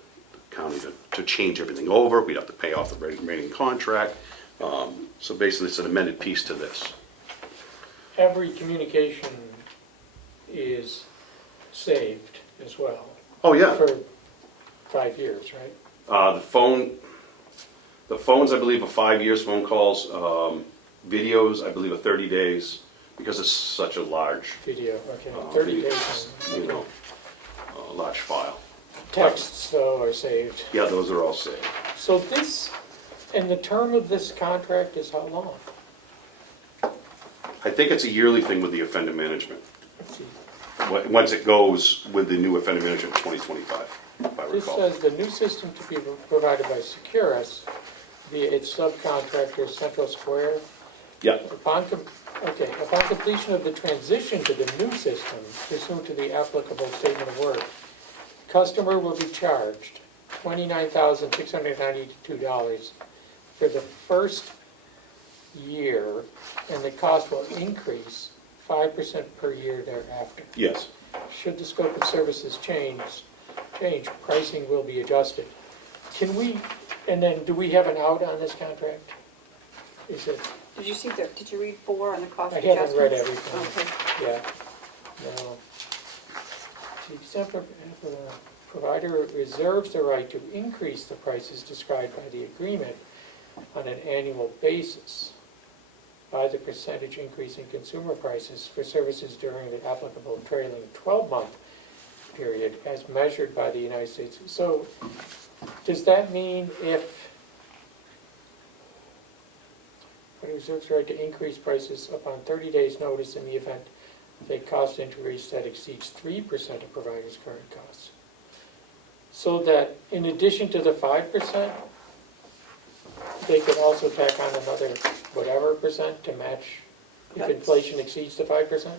county to change everything over. We'd have to pay off the remaining contract. So basically, it's an amended piece to this. Every communication is saved as well Oh, yeah. for 5 years, right? The phones, I believe, are 5 years, phone calls. Videos, I believe, are 30 days, because it's such a large, Video, okay, 30 video, days. you know, large file. Texts, though, are saved. Yeah, those are all saved. So this, and the term of this contract is how long? I think it's a yearly thing with the offender management. Let's see. Once it goes with the new offender management in 2025, if I This recall. says the new system to be provided by Securus via its subcontractor Central Square. Yeah, Upon completion of the transition to the new system pursuant to the applicable statement of work, customer will be charged $29,692 for the first year, and the cost will increase 5% per year thereafter. yes. Should the scope of services change, pricing will be adjusted. Can we, and then do we have an out on this contract? Is it, Did you read 4 on the cost I adjustments? haven't read everything. Okay. yeah, no. To the extent provider reserves the right to increase the prices described by the agreement on an annual basis by the percentage increase in consumer prices for services during the applicable trailing 12-month period as measured by the United States. So does that mean if it reserves the right to increase prices upon 30 days' notice in the event of a cost increase that exceeds 3% of provider's current costs? So that in addition to the 5%, they could also tack on another whatever percent to match if That's- inflation exceeds the 5%?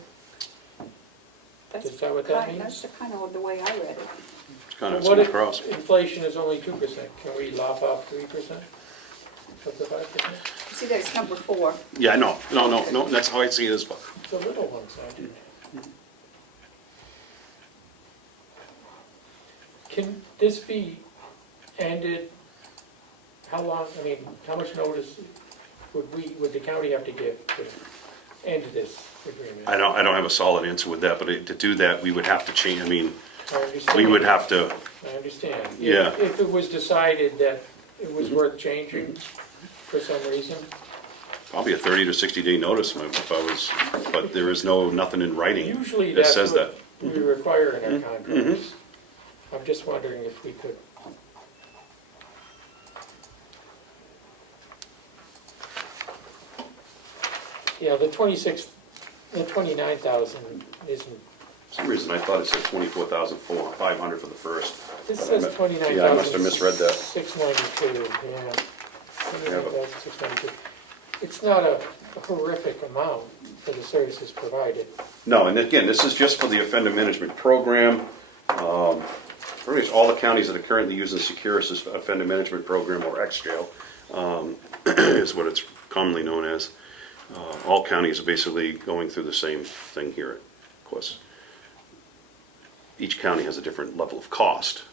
That's Is that what that kind- means? That's kind of the way I read it. It's kind of, But what it's if across. inflation is only 2%? Can we lop off 3% of the 5%? You see, that's number 4. Yeah, no, that's how I see it as well. It's a little one-sided. Can this be ended, how long, I mean, how much notice would the county have to give to end this agreement? I don't have a solid answer with that, but to do that, we would have to change, I mean, I understand. we would have to, I understand. Yeah. If it was decided that it was worth changing for some reason, probably a 30 to 60 day notice if I was, but there is nothing in writing usually that that's says that. what we require in our contracts. I'm just wondering if we could. Yeah, the 29,000 isn't, For some reason, I thought it said 24,500 for the first. this But says I 29,000. Yeah, I must have misread that. 692, yeah. Yeah, but- 29,692. It's not a horrific amount for the services provided. No, and again, this is just for the offender management program. Pretty much all the counties that are currently using Securus' offender management program, or X-Jail, is what it's commonly known as. All counties are basically going through the same thing here, of course. Each county has a different level of cost,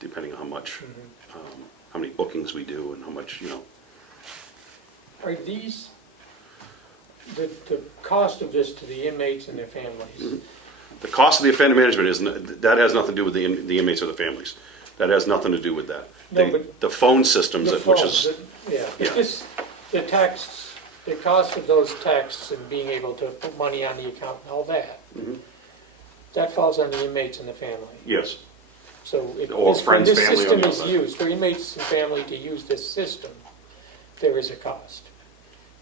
depending on how much, how many bookings we do and how much, Are these, the cost of this to the inmates and their families? The cost of the offender management that has nothing to do with the inmates or the families. That has nothing to do with that. No, but The phone systems, The which phone, is, yeah, yeah. but this, the texts, the cost of those texts and being able to put money on the account and all that, Mhm. that falls on the inmates and the family. yes, So if Or this, when friends, this family, system or is the other. used, for inmates and family to use this system, there is a cost,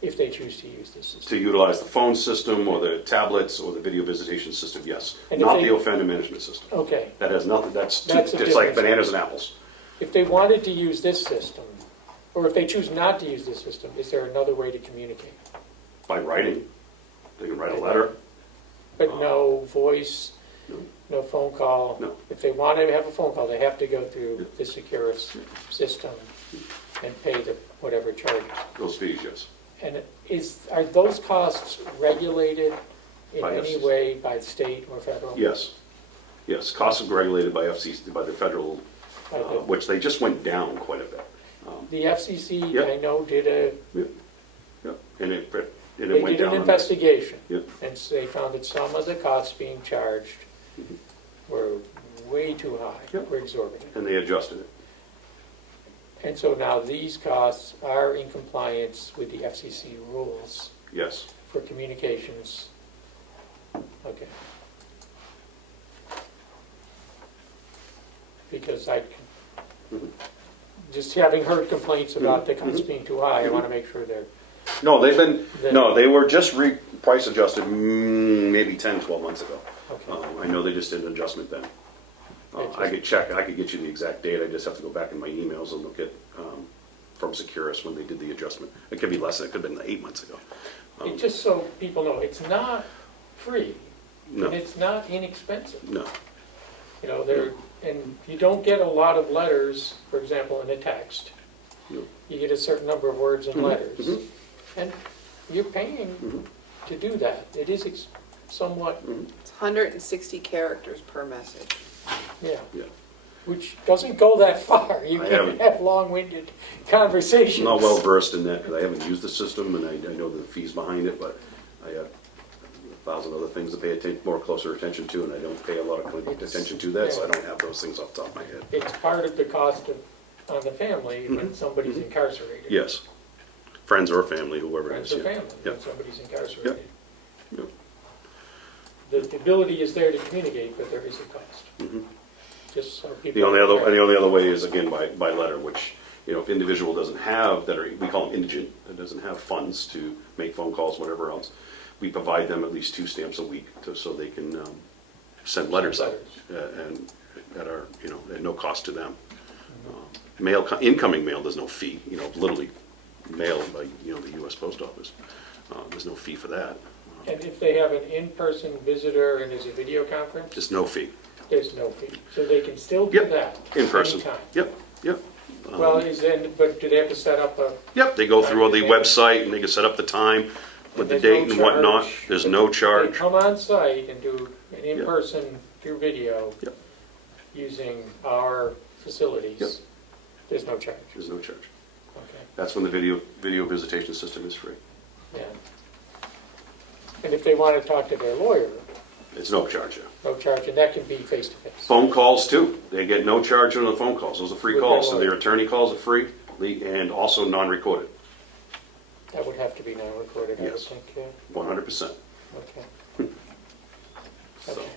if they choose to use this to system. utilize the phone system or the tablets or the video visitation system, yes. And if Not they- the offender management system. Okay, That has nothing, That's a it's like difference. bananas and apples. if they wanted to use this system, or if they choose not to use this system, is there another way to communicate? By writing, they can write a letter. But no voice, No. no phone call? No. If they want to have a phone call, they have to go through the Securus system and pay the whatever charges. Those fees, yes. And are those costs regulated in By any FCC. way by state or federal? Yes, yes. Costs are regulated by FCC, by the federal, By the- which they just went down quite a bit. The FCC, Yep. I know, did a, Yep. And And They it went did an down. investigation, Yep. and they found that some of the costs being charged were way too high, Yep. were exorbitant. And they adjusted it. And so now these costs are in compliance with the FCC rules Yes. for communications. Okay. Because Mhm. just having heard complaints about the costs Mhm. being too high, I want to make sure they're, No, Then- they were just price adjusted maybe 10, 12 months ago. okay. I know they just did an adjustment then. I could check, I could get you the exact date, I just have to go back in my emails and look at, from Securus when they did the adjustment. It could be less, it could have been 8 months ago. It just so people know, it's not free, No, and it's not inexpensive. no, You know, and you don't get a lot of letters, for example, in a text. no. You get a certain number of words and Mhm, letters. mhm. And you're paying Mhm. to do that. It is somewhat, It's 160 characters per message. yeah, Yeah. which doesn't go that far. You I can haven't- have long-winded conversations. I'm not well versed in that, because I haven't used the system, and I know the fees behind it, but I have 1,000 other things to pay more closer attention to, and I don't pay a lot of attention to that, so I don't have those things off the top of my head. It's part of the cost on the family when Mhm. somebody's incarcerated. Yes, friends or family, whoever it Friends is. or yeah. family, Yep. when somebody's incarcerated. Yep. The ability is there to communicate, but there is a cost. Mhm. Just so people. The only other way is, again, by letter, which, if individual doesn't have, we call them indigent, that doesn't have funds to make phone calls, whatever else, we provide them at least 2 stamps a week so they can send letters out, and that are, at no cost to them. Incoming mail, there's no fee, literally mailed by, the US Post Office. There's no fee for that. And if they have an in-person visitor and there's a video conference, Just no fee. there's no fee. So they can still do Yep, that. in person. Anytime. Yep. Well, but do they have to set up a? Yep, they go through the Okay. website and they can set up the time with the And there's date no and whatnot. charge? There's no They charge. come on site and do an in-person through video Yep. using our facilities. Yep. There's no charge. There's no charge. Okay, That's when the video visitation system is free. yeah. And if they want to talk to their lawyer, It's no charge, yeah. no charge, and that can be face-to-face. Phone calls too. They get no charge on the phone calls. Those are free With their calls. So lawyer. their attorney calls are free and also non-recorded, That would have to be non-recorded, I would Yes. think, yeah. 100%. Okay. So Okay.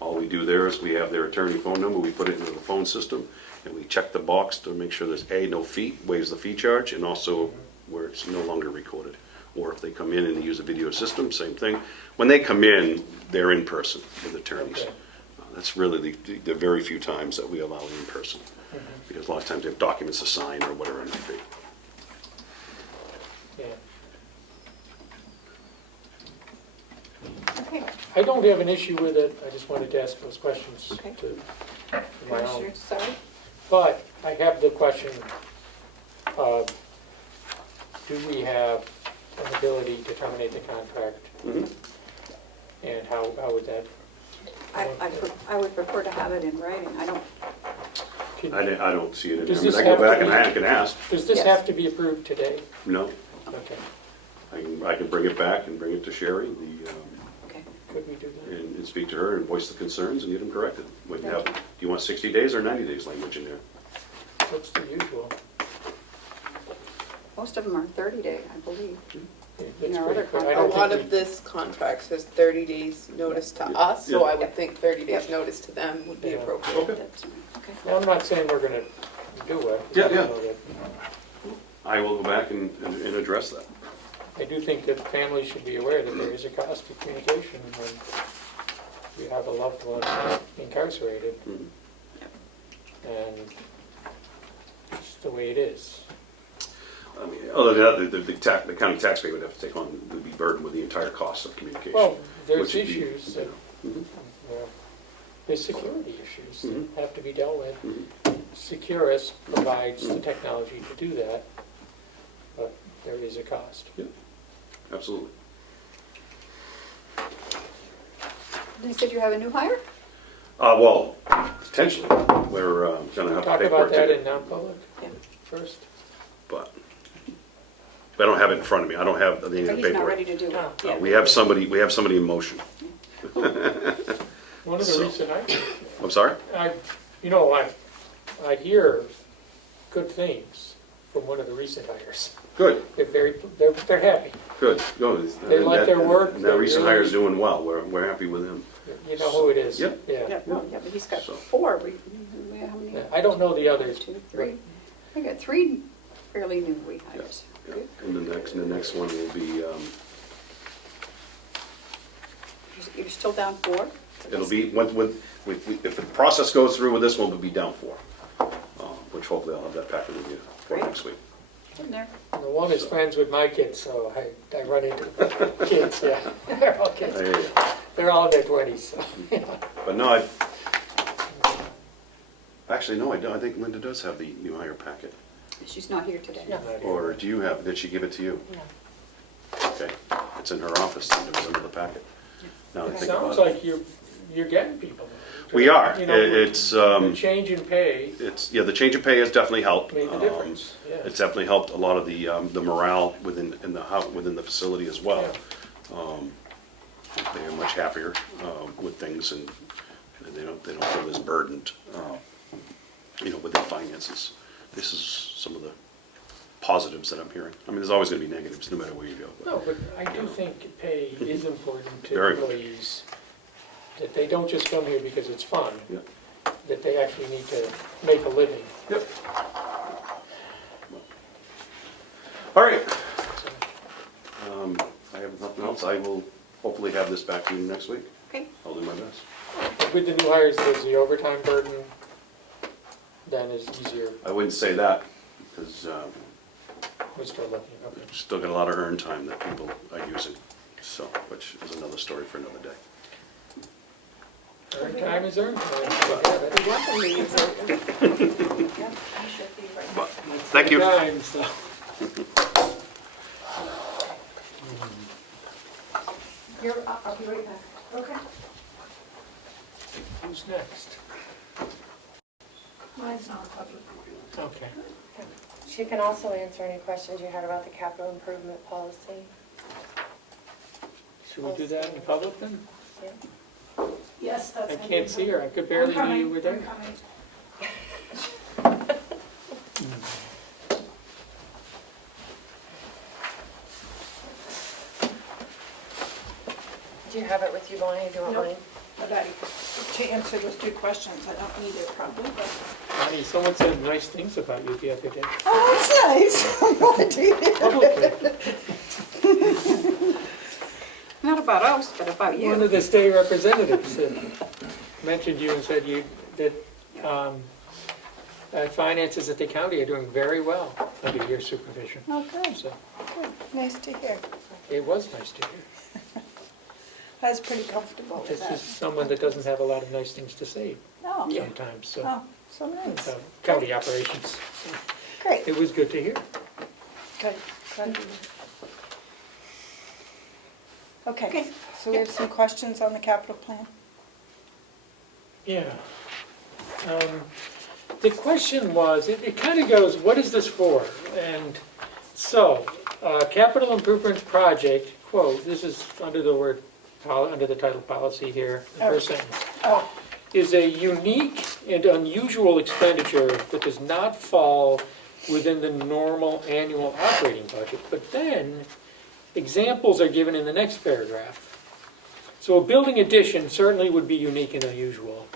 all we do there is we have their attorney phone number, we put it into the phone system, and we check the box to make sure there's no fee, waives the fee charge, and also where it's no longer recorded. Or if they come in and they use a video system, same thing. When they come in, they're in person with attorneys. Okay. That's really the very few times that we allow in person. Mhm. Because a lot of times they have documents to sign or whatever it might be. Yeah. Okay, I don't have an issue with it, I just wanted to ask those questions Okay. for my own. Commissioner, sorry? But I have the question of, do we have an ability to terminate the contract? Mhm. And how would that? I would prefer to have it in writing. I don't, could- I don't see it in there. Does I mean, this I go have to back and be- I can ask. Does this Yes. have to be approved today? No, Okay, I can bring it back and bring it to Sherry, okay. could we do that? and speak to her and voice the concerns and get them corrected. What you Thank have, do you want 60 days or 90 days language in there? What's the usual? Most of them are 30-day, I believe. That's No, great, other but I A don't lot think of this contract says 30 days notice to us, so I would think 30 days notice to them would be Yeah. appropriate. Okay. That's- Okay. Well, I'm not saying we're gonna do it. Yeah, I don't yeah. know that- I will go back and address that. I do think that families should be aware that there is a cost to communication when you have a loved one incarcerated, Mhm. and it's the way it is. I mean, other than that, the county taxpayer would have to take on, would be burdened with the entire cost of communication. Well, there's which would be, issues that, Mhm. there's security issues Mhm. that have to be dealt with. Mhm. Securus provides the technology to do that, but there is a cost. Absolutely. You said you have a new hire? Well, potentially, we're gonna have to Talk pay for about it that today. in non-public Yeah. first. But I don't have it in front of me. I don't have any of But the he's not ready paperwork. to do it. Yeah. We have somebody in motion. One of the So- recent items, I'm sorry? I hear good things from one of the recent hires. Good, They're happy. good. No, They like their work, And that they're recent really- hire's doing well. We're happy with him. You know who it is. Yep. Yeah, well, yeah, but he's got So- 4. How many? Yeah, I don't know the others. 2, 3. I got 3 fairly new rehires. Yeah. And the next one will be, You're still down 4? it'll be, if the process goes through with this one, we'll be down 4. Which hopefully I'll have that packet with you for Great. next week. In there. And the one is friends with my kids, so I run into kids, yeah. They're all kids. I hear you. They're all in their 20s, so, you know. But no, actually, no, I don't. I think Linda does have the new hire packet. She's not here today. No. Or do you have, did she give it to you? No. Okay, it's in her office, it was under the packet. Now that I It think sounds about it. like you're getting people. We are, You know, it's, The change in pay yeah, the change of pay has definitely helped. made the difference, yeah. It's definitely helped a lot of the morale within the facility as well. They are much happier with things, and they don't feel as burdened, with their finances. This is some of the positives that I'm hearing. I mean, there's always going to be negatives, no matter where you go. but- No, but I do think pay is important to Very much. employees, that they don't just come here because it's fun, Yep. that they actually need to make a living. Yep. All right. I have nothing else. I will hopefully have this back to you next week. Okay. I'll do my best. With the new hires, there's the overtime burden, then is easier, I wouldn't say that, because we're still looking, okay. we've still got a lot of earned time that people are using, so, which is another story for another day. Earned time is earned time. We want them to use it. Yeah, I should be right. Thank you. Time, so. I'll be right back. Okay. Who's next? Mine's not public. Okay. She can also answer any questions you had about the capital improvement policy. Should we do that in public then? Yeah. Yes, that's. I can't see her, I could barely know you were there. Do you have it with you, Bonnie, or do you want Nope. mine? But to answer those 2 questions, I don't need it probably, but. Bonnie, someone said nice things about you the other day. Oh, that's nice. I'm glad to hear. Publicly. Not about us, but about One you. of the state representatives mentioned you and said that finances at the county are doing very well under your supervision. Oh, good, So good. Nice to hear. it was nice to hear. I was pretty comfortable with This that. is someone that doesn't have a lot of nice things to say Oh, sometimes, so, oh, so nice. about county operations. So Great, it was good to hear. good, glad to hear. Okay, so we have some questions on the capital plan? Yeah. The question was, it kind of goes, what is this for? And so, capital improvement project, quote, this is under the title policy here, the first sentence, Oh, is a unique and unusual expenditure that does not fall within the normal annual operating budget. But then, examples are given in the next paragraph. So a building addition certainly would be unique and unusual.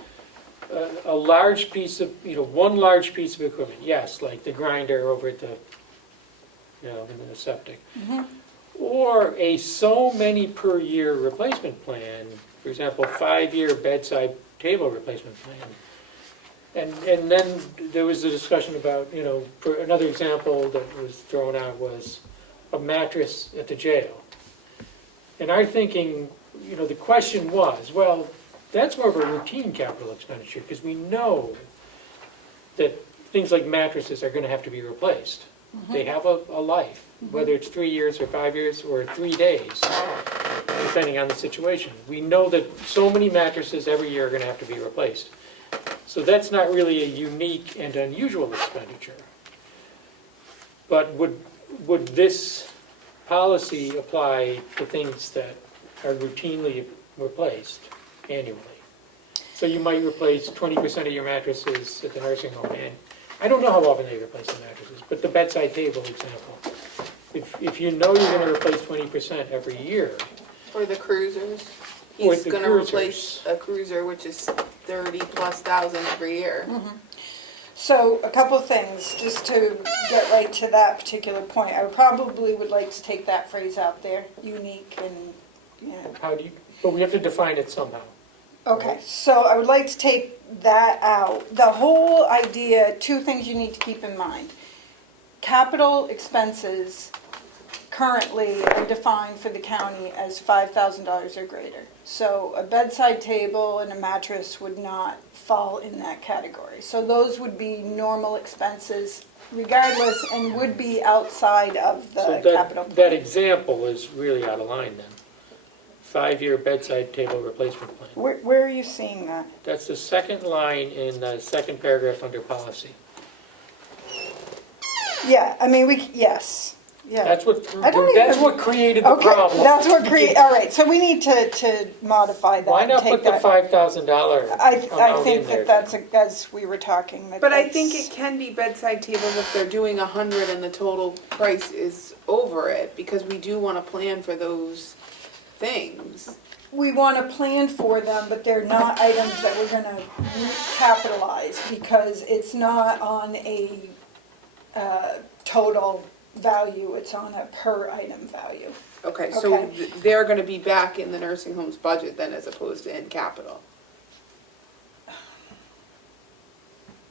A large piece of, one large piece of equipment, yes, like the grinder over at the, in the septic. Or a so many per year replacement plan, for example, 5-year bedside table replacement plan. And then there was a discussion about, for another example that was thrown out was a mattress at the jail. And our thinking, the question was, well, that's more of a routine capital expenditure because we know that things like mattresses are going to have to be replaced. They have a life, whether it's 3 years or 5 years or 3 days, depending on the situation. We know that so many mattresses every year are going to have to be replaced. So that's not really a unique and unusual expenditure. But would this policy apply to things that are routinely replaced annually. So you might replace 20% of your mattresses at the nursing home, and I don't know how often they replace the mattresses, but the bedside table example. If you know you're gonna replace 20% every year, Or the cruisers. Or He's the gonna cruisers. replace a cruiser, which is 30+ thousand every year. So a couple of things, just to get right to that particular point. I probably would like to take that phrase out there, unique and, you know. how do you, but we have to define it somehow. Okay, so I would like to take that out. The whole idea, two things you need to keep in mind. Capital expenses currently are defined for the county as $5,000 or greater. So a bedside table and a mattress would not fall in that category. So those would be normal expenses regardless and would be outside of So the capital. that example is really out of line then. 5-year bedside table replacement plan. Where are you seeing that? That's the second line in the second paragraph under policy. Yeah, I mean, yes, yeah. That's what, I don't that's even- what created the Okay, problem. that's what all right, so we need to modify that. Why and not take put the that. $5,000 I amount think in there? that as we were talking. But I think it can be bedside tables if they're doing 100 and the total price is over it, because we do want to plan for those things. We want to plan for them, but they're not items that we're going to capitalize because it's not on a total value, it's on a per item value. Okay, so Okay. they're going to be back in the nursing home's budget then as opposed to in capital.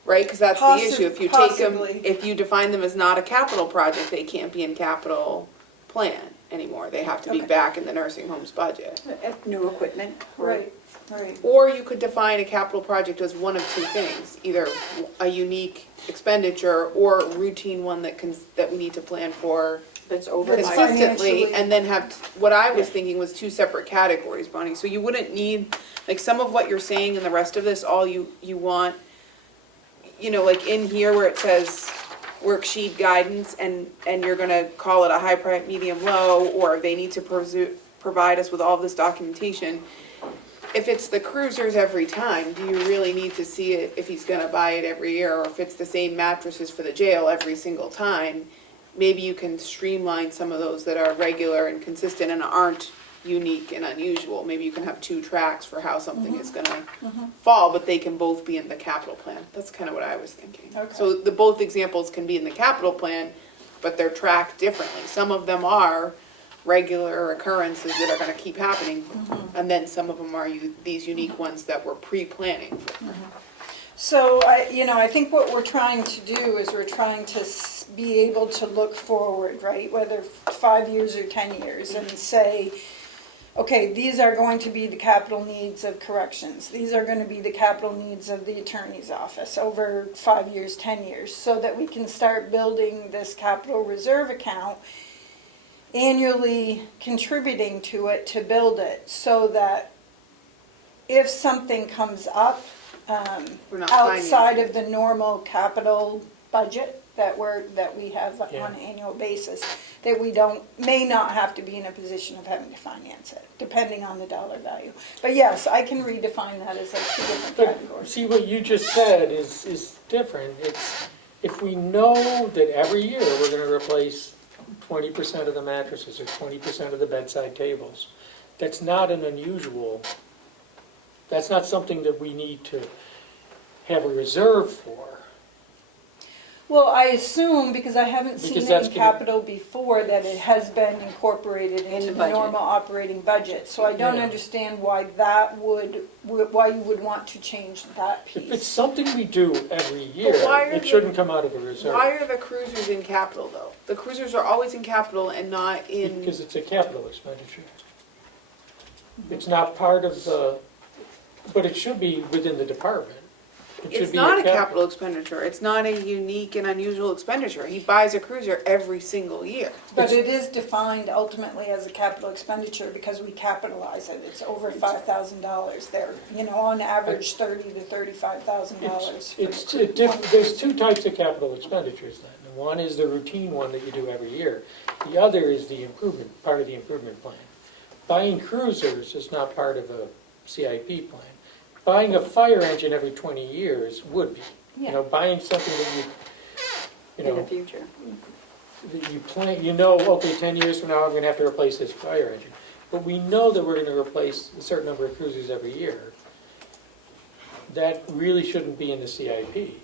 Right, because that's the issue. If you take them, Possibly. if you define them as not a capital project, they can't be in capital plan anymore. They have to be Okay. back in the nursing home's budget. New equipment. or- Right. Or you could define a capital project as one of two things, either a unique expenditure or a routine one that we need to plan for That's over. That's consistently, financially- and then have, what I was thinking was two separate categories, Bonnie. So you wouldn't need, like, some of what you're saying and the rest of this, all you want, you know, like in here where it says worksheet guidance, and you're gonna call it a high, medium, low, or they need to provide us with all this documentation. If it's the cruisers every time, do you really need to see it if he's gonna buy it every year, or if it's the same mattresses for the jail every single time? Maybe you can streamline some of those that are regular and consistent and aren't unique and unusual. Maybe you can have 2 tracks for how something is gonna fall, but they can both be in the capital plan. That's kind of what I was thinking. Okay. So the both examples can be in the capital plan, but they're tracked differently. Some of them are regular occurrences that are gonna keep happening, and then some of them are these unique ones that we're pre-planning for. So I think what we're trying to do is we're trying to be able to look forward, right? Whether 5 years or 10 years, and say, okay, these are going to be the capital needs of corrections. These are going to be the capital needs of the attorney's office over 5 years, 10 years, so that we can start building this capital reserve account, annually contributing to it to build it, so that if something comes up We're not outside financing of the normal capital budget that we have Yeah. on an annual basis, that we may not have to be in a position of having to finance it, depending on the dollar value. But yes, I can redefine that as like 2 different But categories. see, what you just said is different. It's, if we know that every year we're gonna replace 20% of the mattresses or 20% of the bedside tables, that's not an unusual, that's not something that we need to have a reserve for. Well, I assume, because I haven't seen Because it that's in gonna- capital before, that it has been incorporated into the the budget. normal operating budget. So I don't Yeah. understand why why you would want to change that If it's piece. something we do every year, why are it the- shouldn't come out of a reserve. Why are the cruisers in capital though? The cruisers are always in capital and not in, Because it's a capital expenditure. It's not part of the, but it should be within the department. It should it's be not a capital expenditure. It's not a unique and unusual expenditure. He buys a cruiser every single year. But it is defined ultimately as a capital expenditure because we capitalize it. It's over $5,000. They're, on average $30,000 to $35,000. There's 2 types of capital expenditures then. One is the routine one that you do every year. The other is the improvement, part of the improvement plan. Buying cruisers is not part of a CIP plan. Buying a fire engine every 20 years would be. You know, buying something that you In the know, future. that you plan, you know, okay, 10 years from now, I'm gonna have to replace this fire engine. But we know that we're gonna replace a certain number of cruisers every year. That really shouldn't be in the CIP.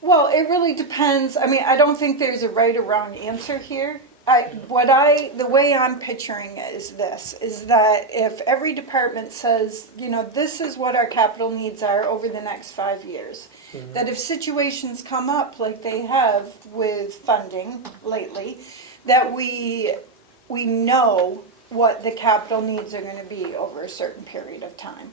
Well, it really depends. I mean, I don't think there's a right or wrong answer here. The way I'm picturing it is this, is that if every department says, you know, this is what our capital needs are over the next 5 years, that if situations come up like they have with funding lately, that we know what the capital needs are going to be over a certain period of time.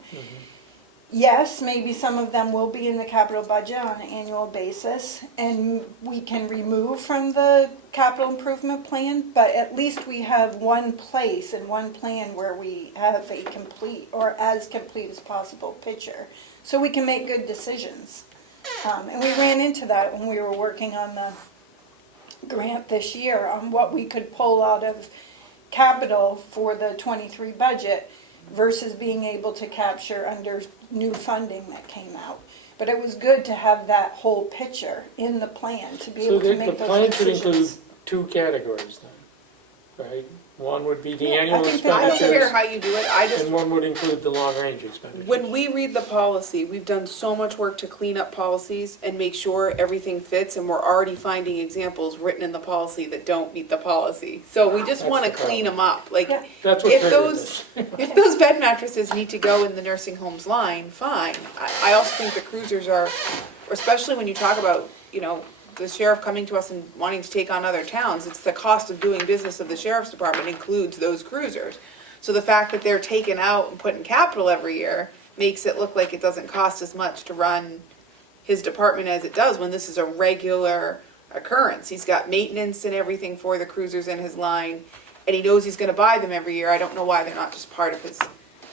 Yes, maybe some of them will be in the capital budget on an annual basis, and we can remove from the capital improvement plan, but at least we have one place and one plan where we have a complete, or as complete as possible, picture, so we can make good decisions. And we ran into that when we were working on the grant this year, on what we could pull out of capital for the '23 budget versus being able to capture under new funding that came out. But it was good to have that whole picture in the plan to be So able to the make those plan should include decisions. 2 categories then, right? One would be the Yeah, I annual think that I don't that's expenditures, care how you do it, I just, and one would include the long-range expenditures. when we read the policy, we've done so much work to clean up policies and make sure everything fits, and we're already finding examples written in the policy that don't meet the policy. So we just That's wanna the clean problem. them up, like, Yeah. That's what if triggered those, this. if those bed mattresses need to go in the nursing homes line, fine. I also think the cruisers are, especially when you talk about, you know, the sheriff coming to us and wanting to take on other towns, it's the cost of doing business of the sheriff's department includes those cruisers. So the fact that they're taken out and put in capital every year makes it look like it doesn't cost as much to run his department as it does when this is a regular occurrence. He's got maintenance and everything for the cruisers in his line, and he knows he's gonna buy them every year. I don't know why they're not just part of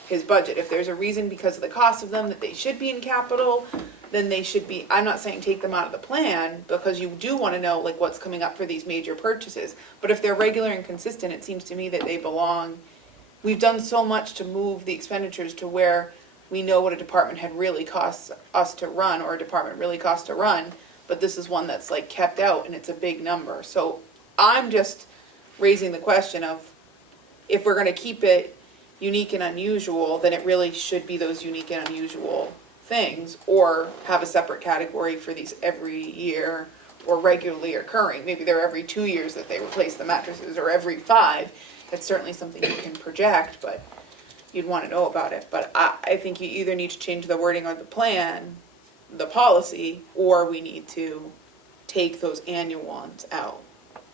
his budget. If there's a reason because of the cost of them that they should be in capital, then they should be, I'm not saying take them out of the plan, because you do wanna know like what's coming up for these major purchases. But if they're regular and consistent, it seems to me that they belong. We've done so much to move the expenditures to where we know what a department head really costs us to run, or a department really costs to run, but this is one that's like kept out and it's a big number. So I'm just raising the question of, if we're gonna keep it unique and unusual, then it really should be those unique and unusual things, or have a separate category for these every year or regularly occurring. Maybe they're every 2 years that they replace the mattresses, or every 5. That's certainly something you can project, but you'd want to know about it. But I think you either need to change the wording of the plan, the policy, or we need to take those annual ones out.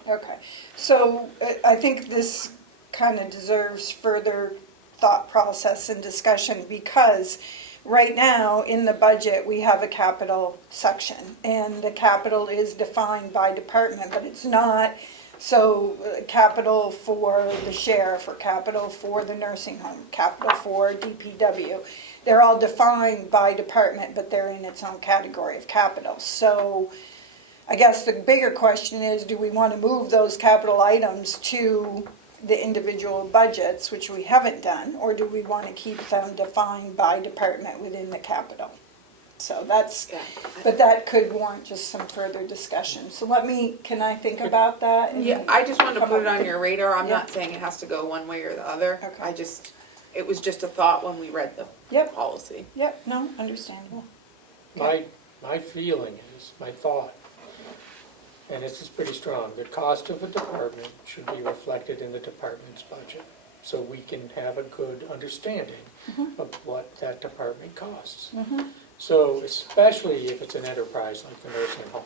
Okay, so I think this kind of deserves further thought process and discussion, because right now in the budget, we have a capital section, and the capital is defined by department, but it's not, so capital for the sheriff, or capital for the nursing home, capital for DPW. They're all defined by department, but they're in its own category of capital. So I guess the bigger question is, do we want to move those capital items to the individual budgets, which we haven't done, or do we want to keep them defined by department within the capital? So that's, Yeah. but that could warrant just some further discussion. So can I think about that? and Yeah, I just wanted to come put it up on with- your radar. I'm Yeah. not saying it has to go one way or the other. Okay. It was just a thought when we read the Yep. policy. Yep, no, understandable. My feeling is, my thought, and this is pretty strong, the cost of a department should be reflected in the department's budget, so we can have a good understanding of what that department costs. So especially if it's an enterprise like the nursing home.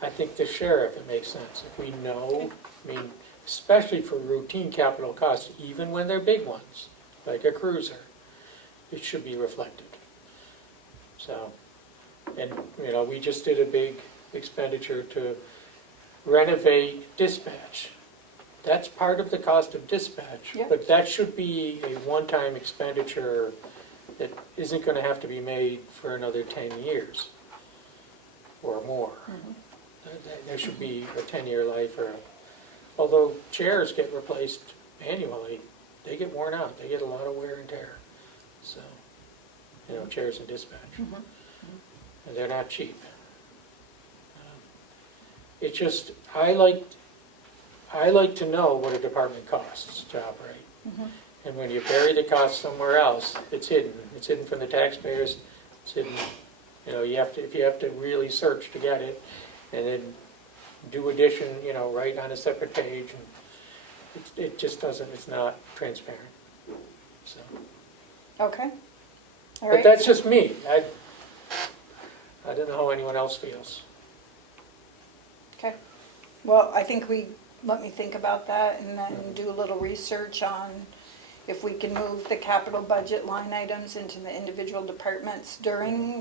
I think the sheriff, it makes sense. If we know, I mean, especially for routine capital costs, even when they're big ones, like a cruiser, it should be reflected. So, and, you know, we just did a big expenditure to renovate dispatch. That's part of the cost of dispatch, Yep. but that should be a one-time expenditure that isn't gonna have to be made for another 10 years. or more. There should be a 10-year life, although chairs get replaced annually, they get worn out, they get a lot of wear and tear. So, chairs in dispatch. And they're not cheap. It's just, I like to know what a department costs to operate. And when you bury the cost somewhere else, it's hidden. It's hidden from the taxpayers. It's hidden, if you have to really search to get it, and then do addition, right on a separate page, and it just doesn't, it's not transparent. So, Okay. All but right. that's just me. I don't know how anyone else feels. Okay. Well, I think let me think about that and then do a little research on if we can move the capital budget line items into the individual departments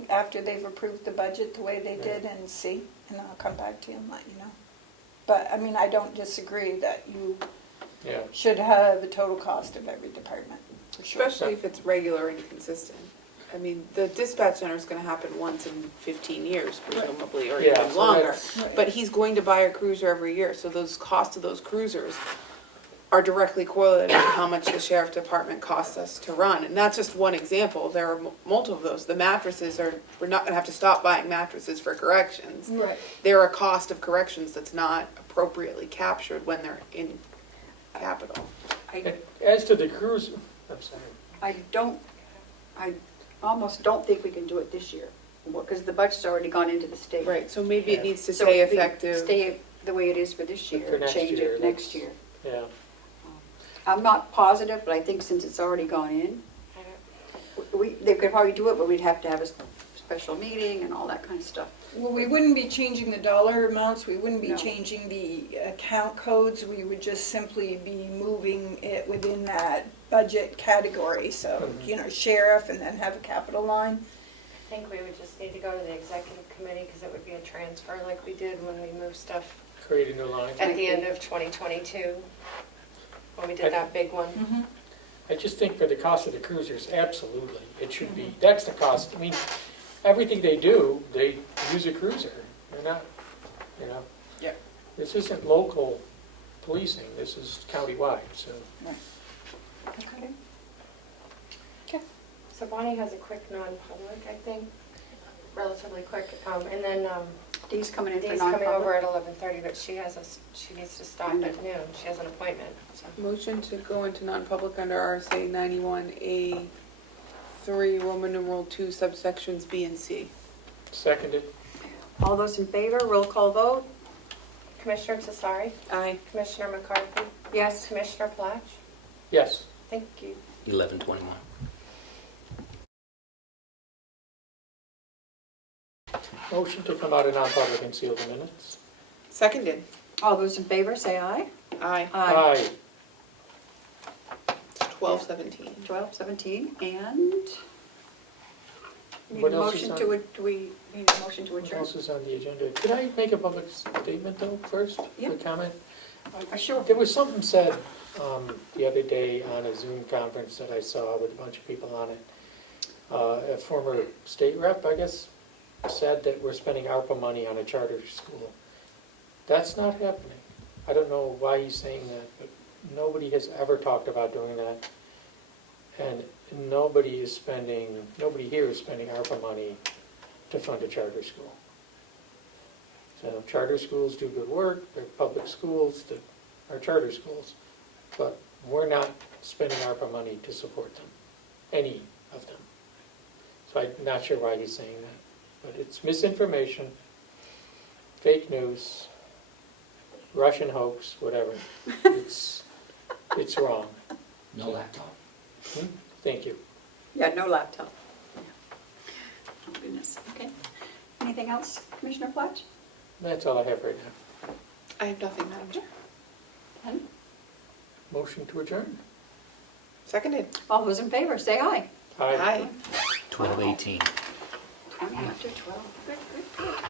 after they've approved the budget the way they did, and see, and I'll come back to you and let you know. But, I don't disagree that you should have the total cost of every department, for sure. Especially if it's regular and consistent. The dispatch center is gonna happen once in 15 years presumably, or Yeah, even so longer. that's- Right. But he's going to buy a cruiser every year, so those costs of those cruisers are directly correlated to how much the sheriff department costs us to run. And that's just one example. There are multiple of those. The mattresses we're not gonna have to stop buying mattresses for corrections. Right. There are cost of corrections that's not appropriately captured when they're in capital. As to the cruise, I'm sorry. I almost don't think we can do it this year, because the budget's already gone into the state. Right, so maybe it Yeah. needs to So stay we effective. Stay the way it is for this year, For next change year, it next that's- year. Yeah. I'm not positive, but I think since it's already gone in, they could probably do it, but we'd have to have a special meeting and all that kind of stuff. Well, we wouldn't be changing the dollar amounts, we wouldn't be No. changing the account codes, we would just simply be moving it within that budget category, so, sheriff and then have a capital line. I think we would just need to go to the executive committee because it would be a transfer like we did when we moved stuff Create a new line. at the end of 2022, when we did that big one. I just think for the cost of the cruisers, absolutely, it should be, that's the cost. Everything they do, they use a cruiser. They're not, Yeah. This isn't local policing, this is countywide, so. Okay. So Bonnie has a quick non-public, I think, relatively quick, and then Dee's coming in for Dee's coming over non-public. at 11:30, but she needs to stop at noon, she has an appointment, so. Motion to go into non-public under RSA 91A3, Roman numeral 2, subsections B and C. Seconded. All those in favor, roll call vote? Commissioner Tesari, Aye. Commissioner McCarthy, Yes. Commissioner Platch, Yes. thank you. 11:21. Motion to come out of non-public and seal the minutes. Seconded. All those in favor, say aye. Aye. Aye. It's 12:17. 12:17, and need What a else is motion on- do we need a motion to What adjourn? else is on the agenda? Could I make a public statement though first? Yeah. A comment? Sure. There was something said the other day on a Zoom conference that I saw with a bunch of people on it. A former state rep, I guess, said that we're spending ARPA money on a charter school. That's not happening. I don't know why he's saying that, but nobody has ever talked about doing that. And nobody here is spending ARPA money to fund a charter school. So charter schools do good work, they're public schools that are charter schools, but we're not spending ARPA money to support them, any of them. So I'm not sure why he's saying that, but it's misinformation, fake news, Russian hoax, whatever. It's wrong. No laptop. Thank you. Yeah, no laptop. Oh goodness, okay. Anything else, Commissioner Platch? That's all I have right now. I have nothing, Madam Chair. None? Motion to adjourn. Seconded. All those in favor, say aye. Aye. Aye. 12:18. 20 after 12. Good, good, good.